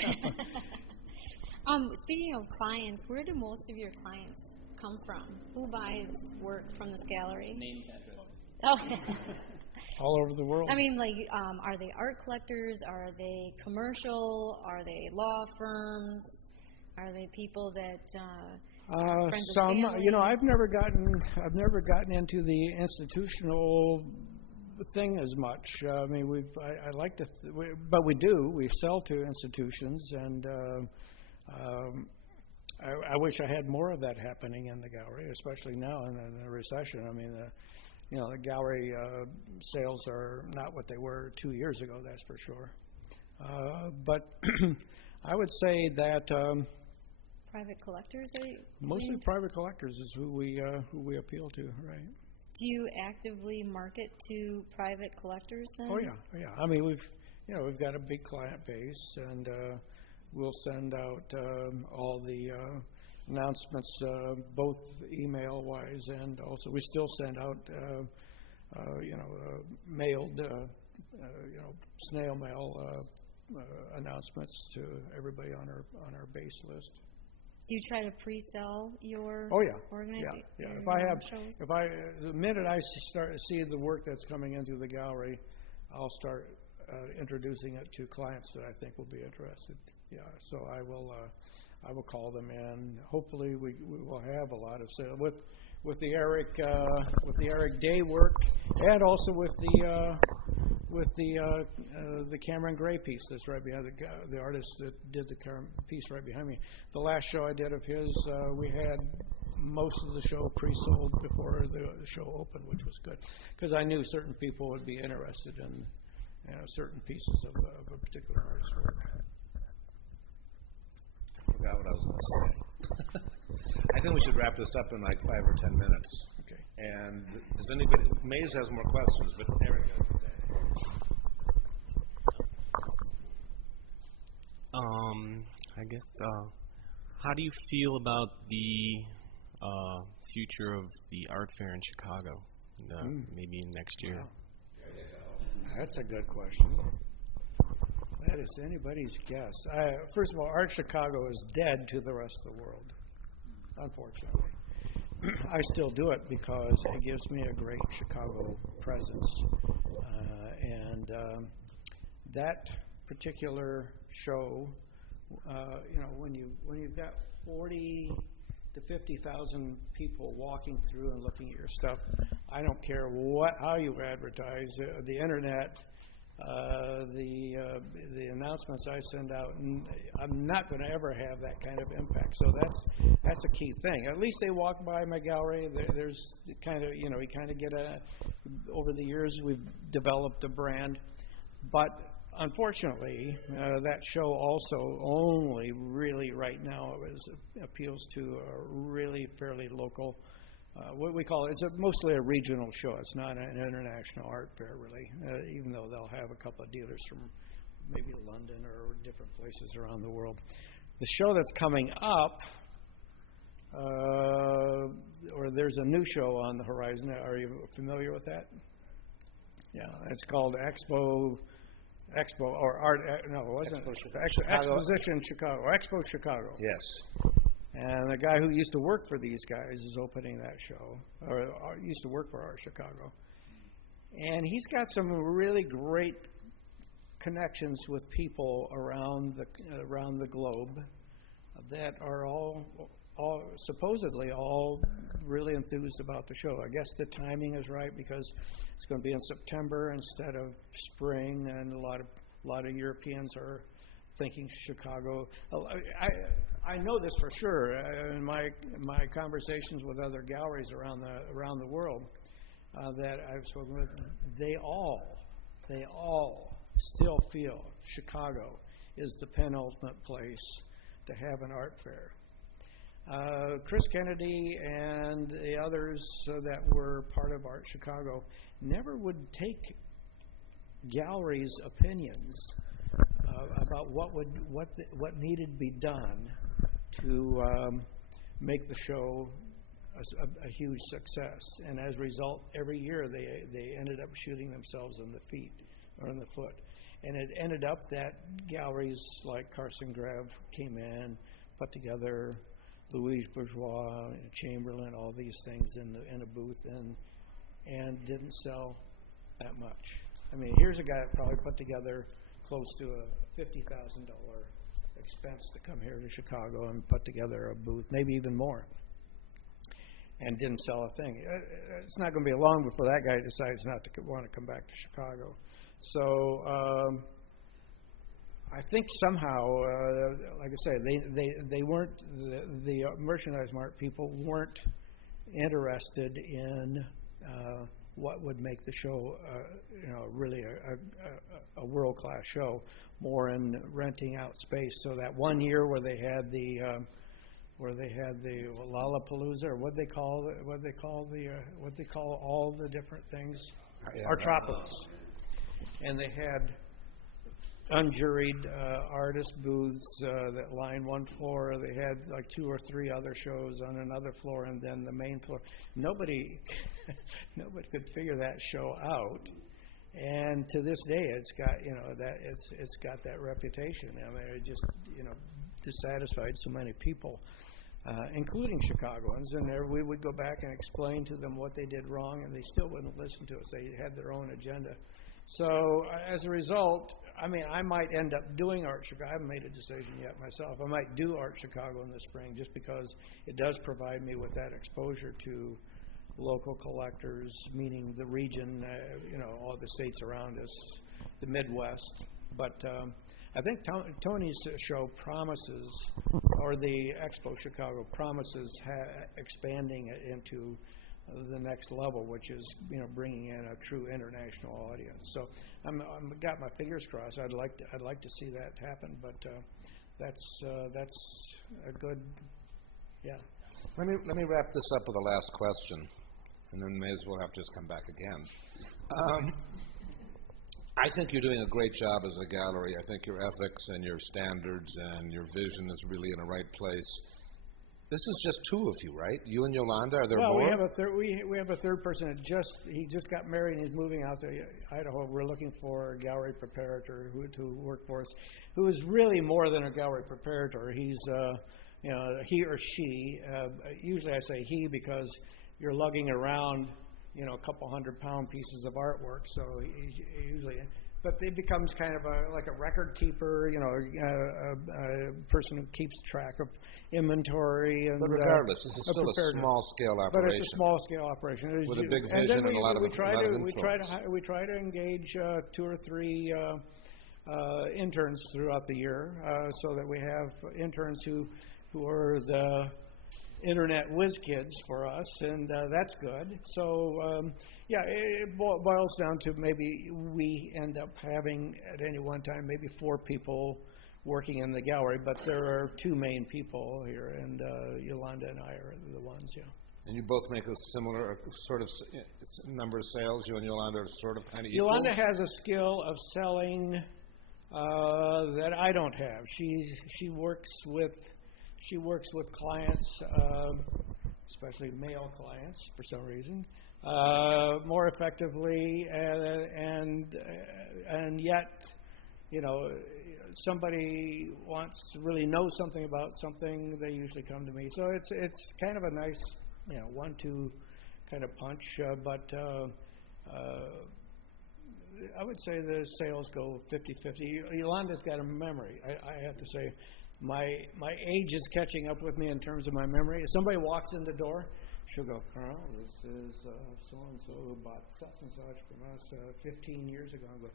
now. Speaking of clients, where do most of your clients come from? Who buys work from this gallery? Names, addresses. Oh. All over the world. I mean, are they art collectors? Are they commercial? Are they law firms? Are they people that friends of some? family? I've never gotten into the institutional thing as much. I mean, I like to, but we do. We sell to institutions, and I wish I had more of that happening in the gallery, especially now in the recession. I mean, the gallery sales are not what they were 2 years ago. That's for sure. But I would say that. Private collectors? Mostly private collectors is who we appeal to, right? Do you actively market to private collectors then? Oh yeah. I mean, we've got a big client base, and we'll send out all the announcements, both email wise, and also we still send out mailed snail mail announcements to everybody on our base list. Do you try to pre-sell your organization? Yeah. The minute I see the work that's coming into the gallery, I'll start introducing it to clients that I think will be interested. Yeah, so I will call them in. Hopefully, we will have a lot of sales with the Eric Day work, and also with the Cameron Gray piece that's right behind the artist that did the piece right behind me. The last show I did of his, we had most of the show pre-sold before the show opened, which was good, because I knew certain people would be interested in certain pieces of a particular artist's work. I forgot what I was going to say. I think we should wrap this up in like 5 or 10 minutes. Okay. And does anybody? Maze has more questions, but Eric has today. I guess, how do you feel about the future of the art fair in Chicago, maybe next year? Wow. That's a good question. That is anybody's guess. First of all, Art Chicago is dead to the rest of the world, unfortunately. I still do it because it gives me a great Chicago presence. And that particular show, when you've got 40 to 50,000 people walking through and looking at your stuff, I don't care how you advertise, the internet, the announcements I send out, I'm not going to ever have that kind of impact. So that's a key thing. At least they walk by my gallery. There's kind of, you kind of get over the years we've developed a brand. But unfortunately, that show also only really right now appeals to a really fairly local, what we call it's mostly a regional show. It's not an international art fair, really, even though they'll have a couple of dealers from maybe London or different places around the world. The show that's coming up, or there's a new show on the horizon. Are you familiar with that? Yeah, it's called Expo or Art. No, it wasn't. Exposition Chicago. Or Expo Chicago. Yes. And the guy who used to work for these guys is opening that show, or used to work for Art Chicago. And he's got some really great connections with people around the globe that are all supposedly all really enthused about the show. I guess the timing is right because it's going to be in September instead of spring, and a lot of Europeans are thinking Chicago. I know this for sure in my conversations with other galleries around the world that I've spoken with. They all still feel Chicago is the penultimate place to have an art fair. Chris Kennedy and the others that were part of Art Chicago never would take galleries' opinions about what needed to be done to make the show a huge success. And as a result, every year they ended up shooting themselves in the feet or in the foot. And it ended up that galleries like Carson Grev came in, put together Louise Bourgeois, Chamberlain, all these things in a booth, and didn't sell that much. I mean, here's a guy that probably put together close to a $50,000 expense to come here to Chicago and put together a booth, maybe even more, and didn't sell a thing. It's not going to be long before that guy decides not to want to come back to Chicago. So I think somehow, like I say, they weren't, the merchandise mart people weren't interested in what would make the show, really a world-class show, more in renting out space. So that one year where they had the Lollapalooza, or what they call all the different things, Artropolis, and they had unjuried artist booths that lined one floor. They had like 2 or 3 other shows on another floor, and then the main floor. Nobody could figure that show out. And to this day, it's got it's got that reputation. I mean, it just dissatisfied so many people, including Chicagoans. And there we would go back and explain to them what they did wrong, and they still wouldn't listen to us. They had their own agenda. So as a result, I mean, I might end up doing Art Chicago. I haven't made a decision yet myself. I might do Art Chicago in the spring just because it does provide me with that exposure to local collectors, meaning the region, all the states around us, the Midwest. But I think Tony's show promises, or the Expo Chicago promises expanding it into the next level, which is bringing in a true international audience. So I'm got my fingers crossed. I'd like to see that happen, but that's a good, yeah. Let me wrap this up with a last question, and then may as well have to just come back again. I think you're doing a great job as a gallery. I think your ethics and your standards and your vision is really in the right place. This is just 2 of you, right? You and Yolanda. Are there more? Well, we have a third person that just got married and he's moving out to Idaho. We're looking for a gallery preparator to work for us, who is really more than a gallery preparator. He's he or she. Usually I say he because you're lugging around, you know, a couple 100-pound pieces of artwork. So usually, but it becomes kind of like a record keeper, you know, a person who keeps track of inventory. And, but regardless, this is still a small-scale operation. But it's a small-scale operation. With a big vision and a lot of influence. We try to engage 2 or 3 interns throughout the year, so that we have interns who are the internet whiz kids for us, and that's good. So it boils down to maybe we end up having at any one time maybe 4 people working in the gallery, but there are 2 main people here, and Yolanda and I are the ones. Yeah. And you both make a similar sort of number of sales. You and Yolanda are sort of kind of equal. Yolanda has a skill of selling that I don't have. She works with clients, especially male clients for some reason, more effectively, and yet, you know, somebody wants to really know something about something, they usually come to me. So it's kind of a nice, you know, 1-2 kind of punch, but I would say the sales go 50-50. Yolanda's got a memory. I have to say, my age is catching up with me in terms of my memory. If somebody walks in the door, she'll go, Carl, this is so-and-so who bought such and such from us 15 years ago. I go,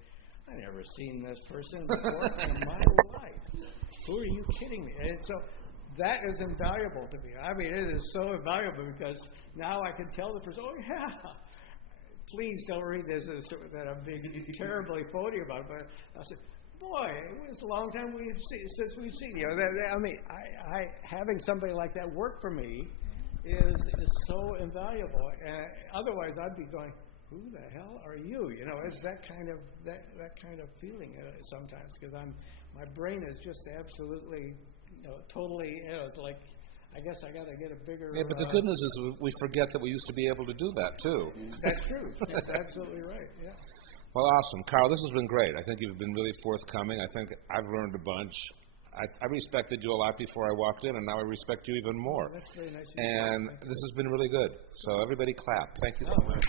I've never seen this person before in my life. Who are you kidding me? And so that is invaluable to me. I mean, it is so invaluable because now I can tell the person, oh, yeah. Please don't read this as that I'm being terribly phony about it. But I said, boy, it was a long time since we've seen you. I mean, having somebody like that work for me is so invaluable. Otherwise, I'd be going, who the hell are you? You know, it's that kind of feeling sometimes because my brain is just absolutely, you know, totally. You know, it's like, I guess I got to get a bigger. Yeah, but the good news is we forget that we used to be able to do that too. That's true. That's absolutely right. Yeah. Well, awesome, Carl. This has been great. I think you've been really forthcoming. I think I've learned a bunch. I respected you a lot before I walked in, and now I respect you even more. That's very nice. And this has been really good. So everybody clap. Thank you so much.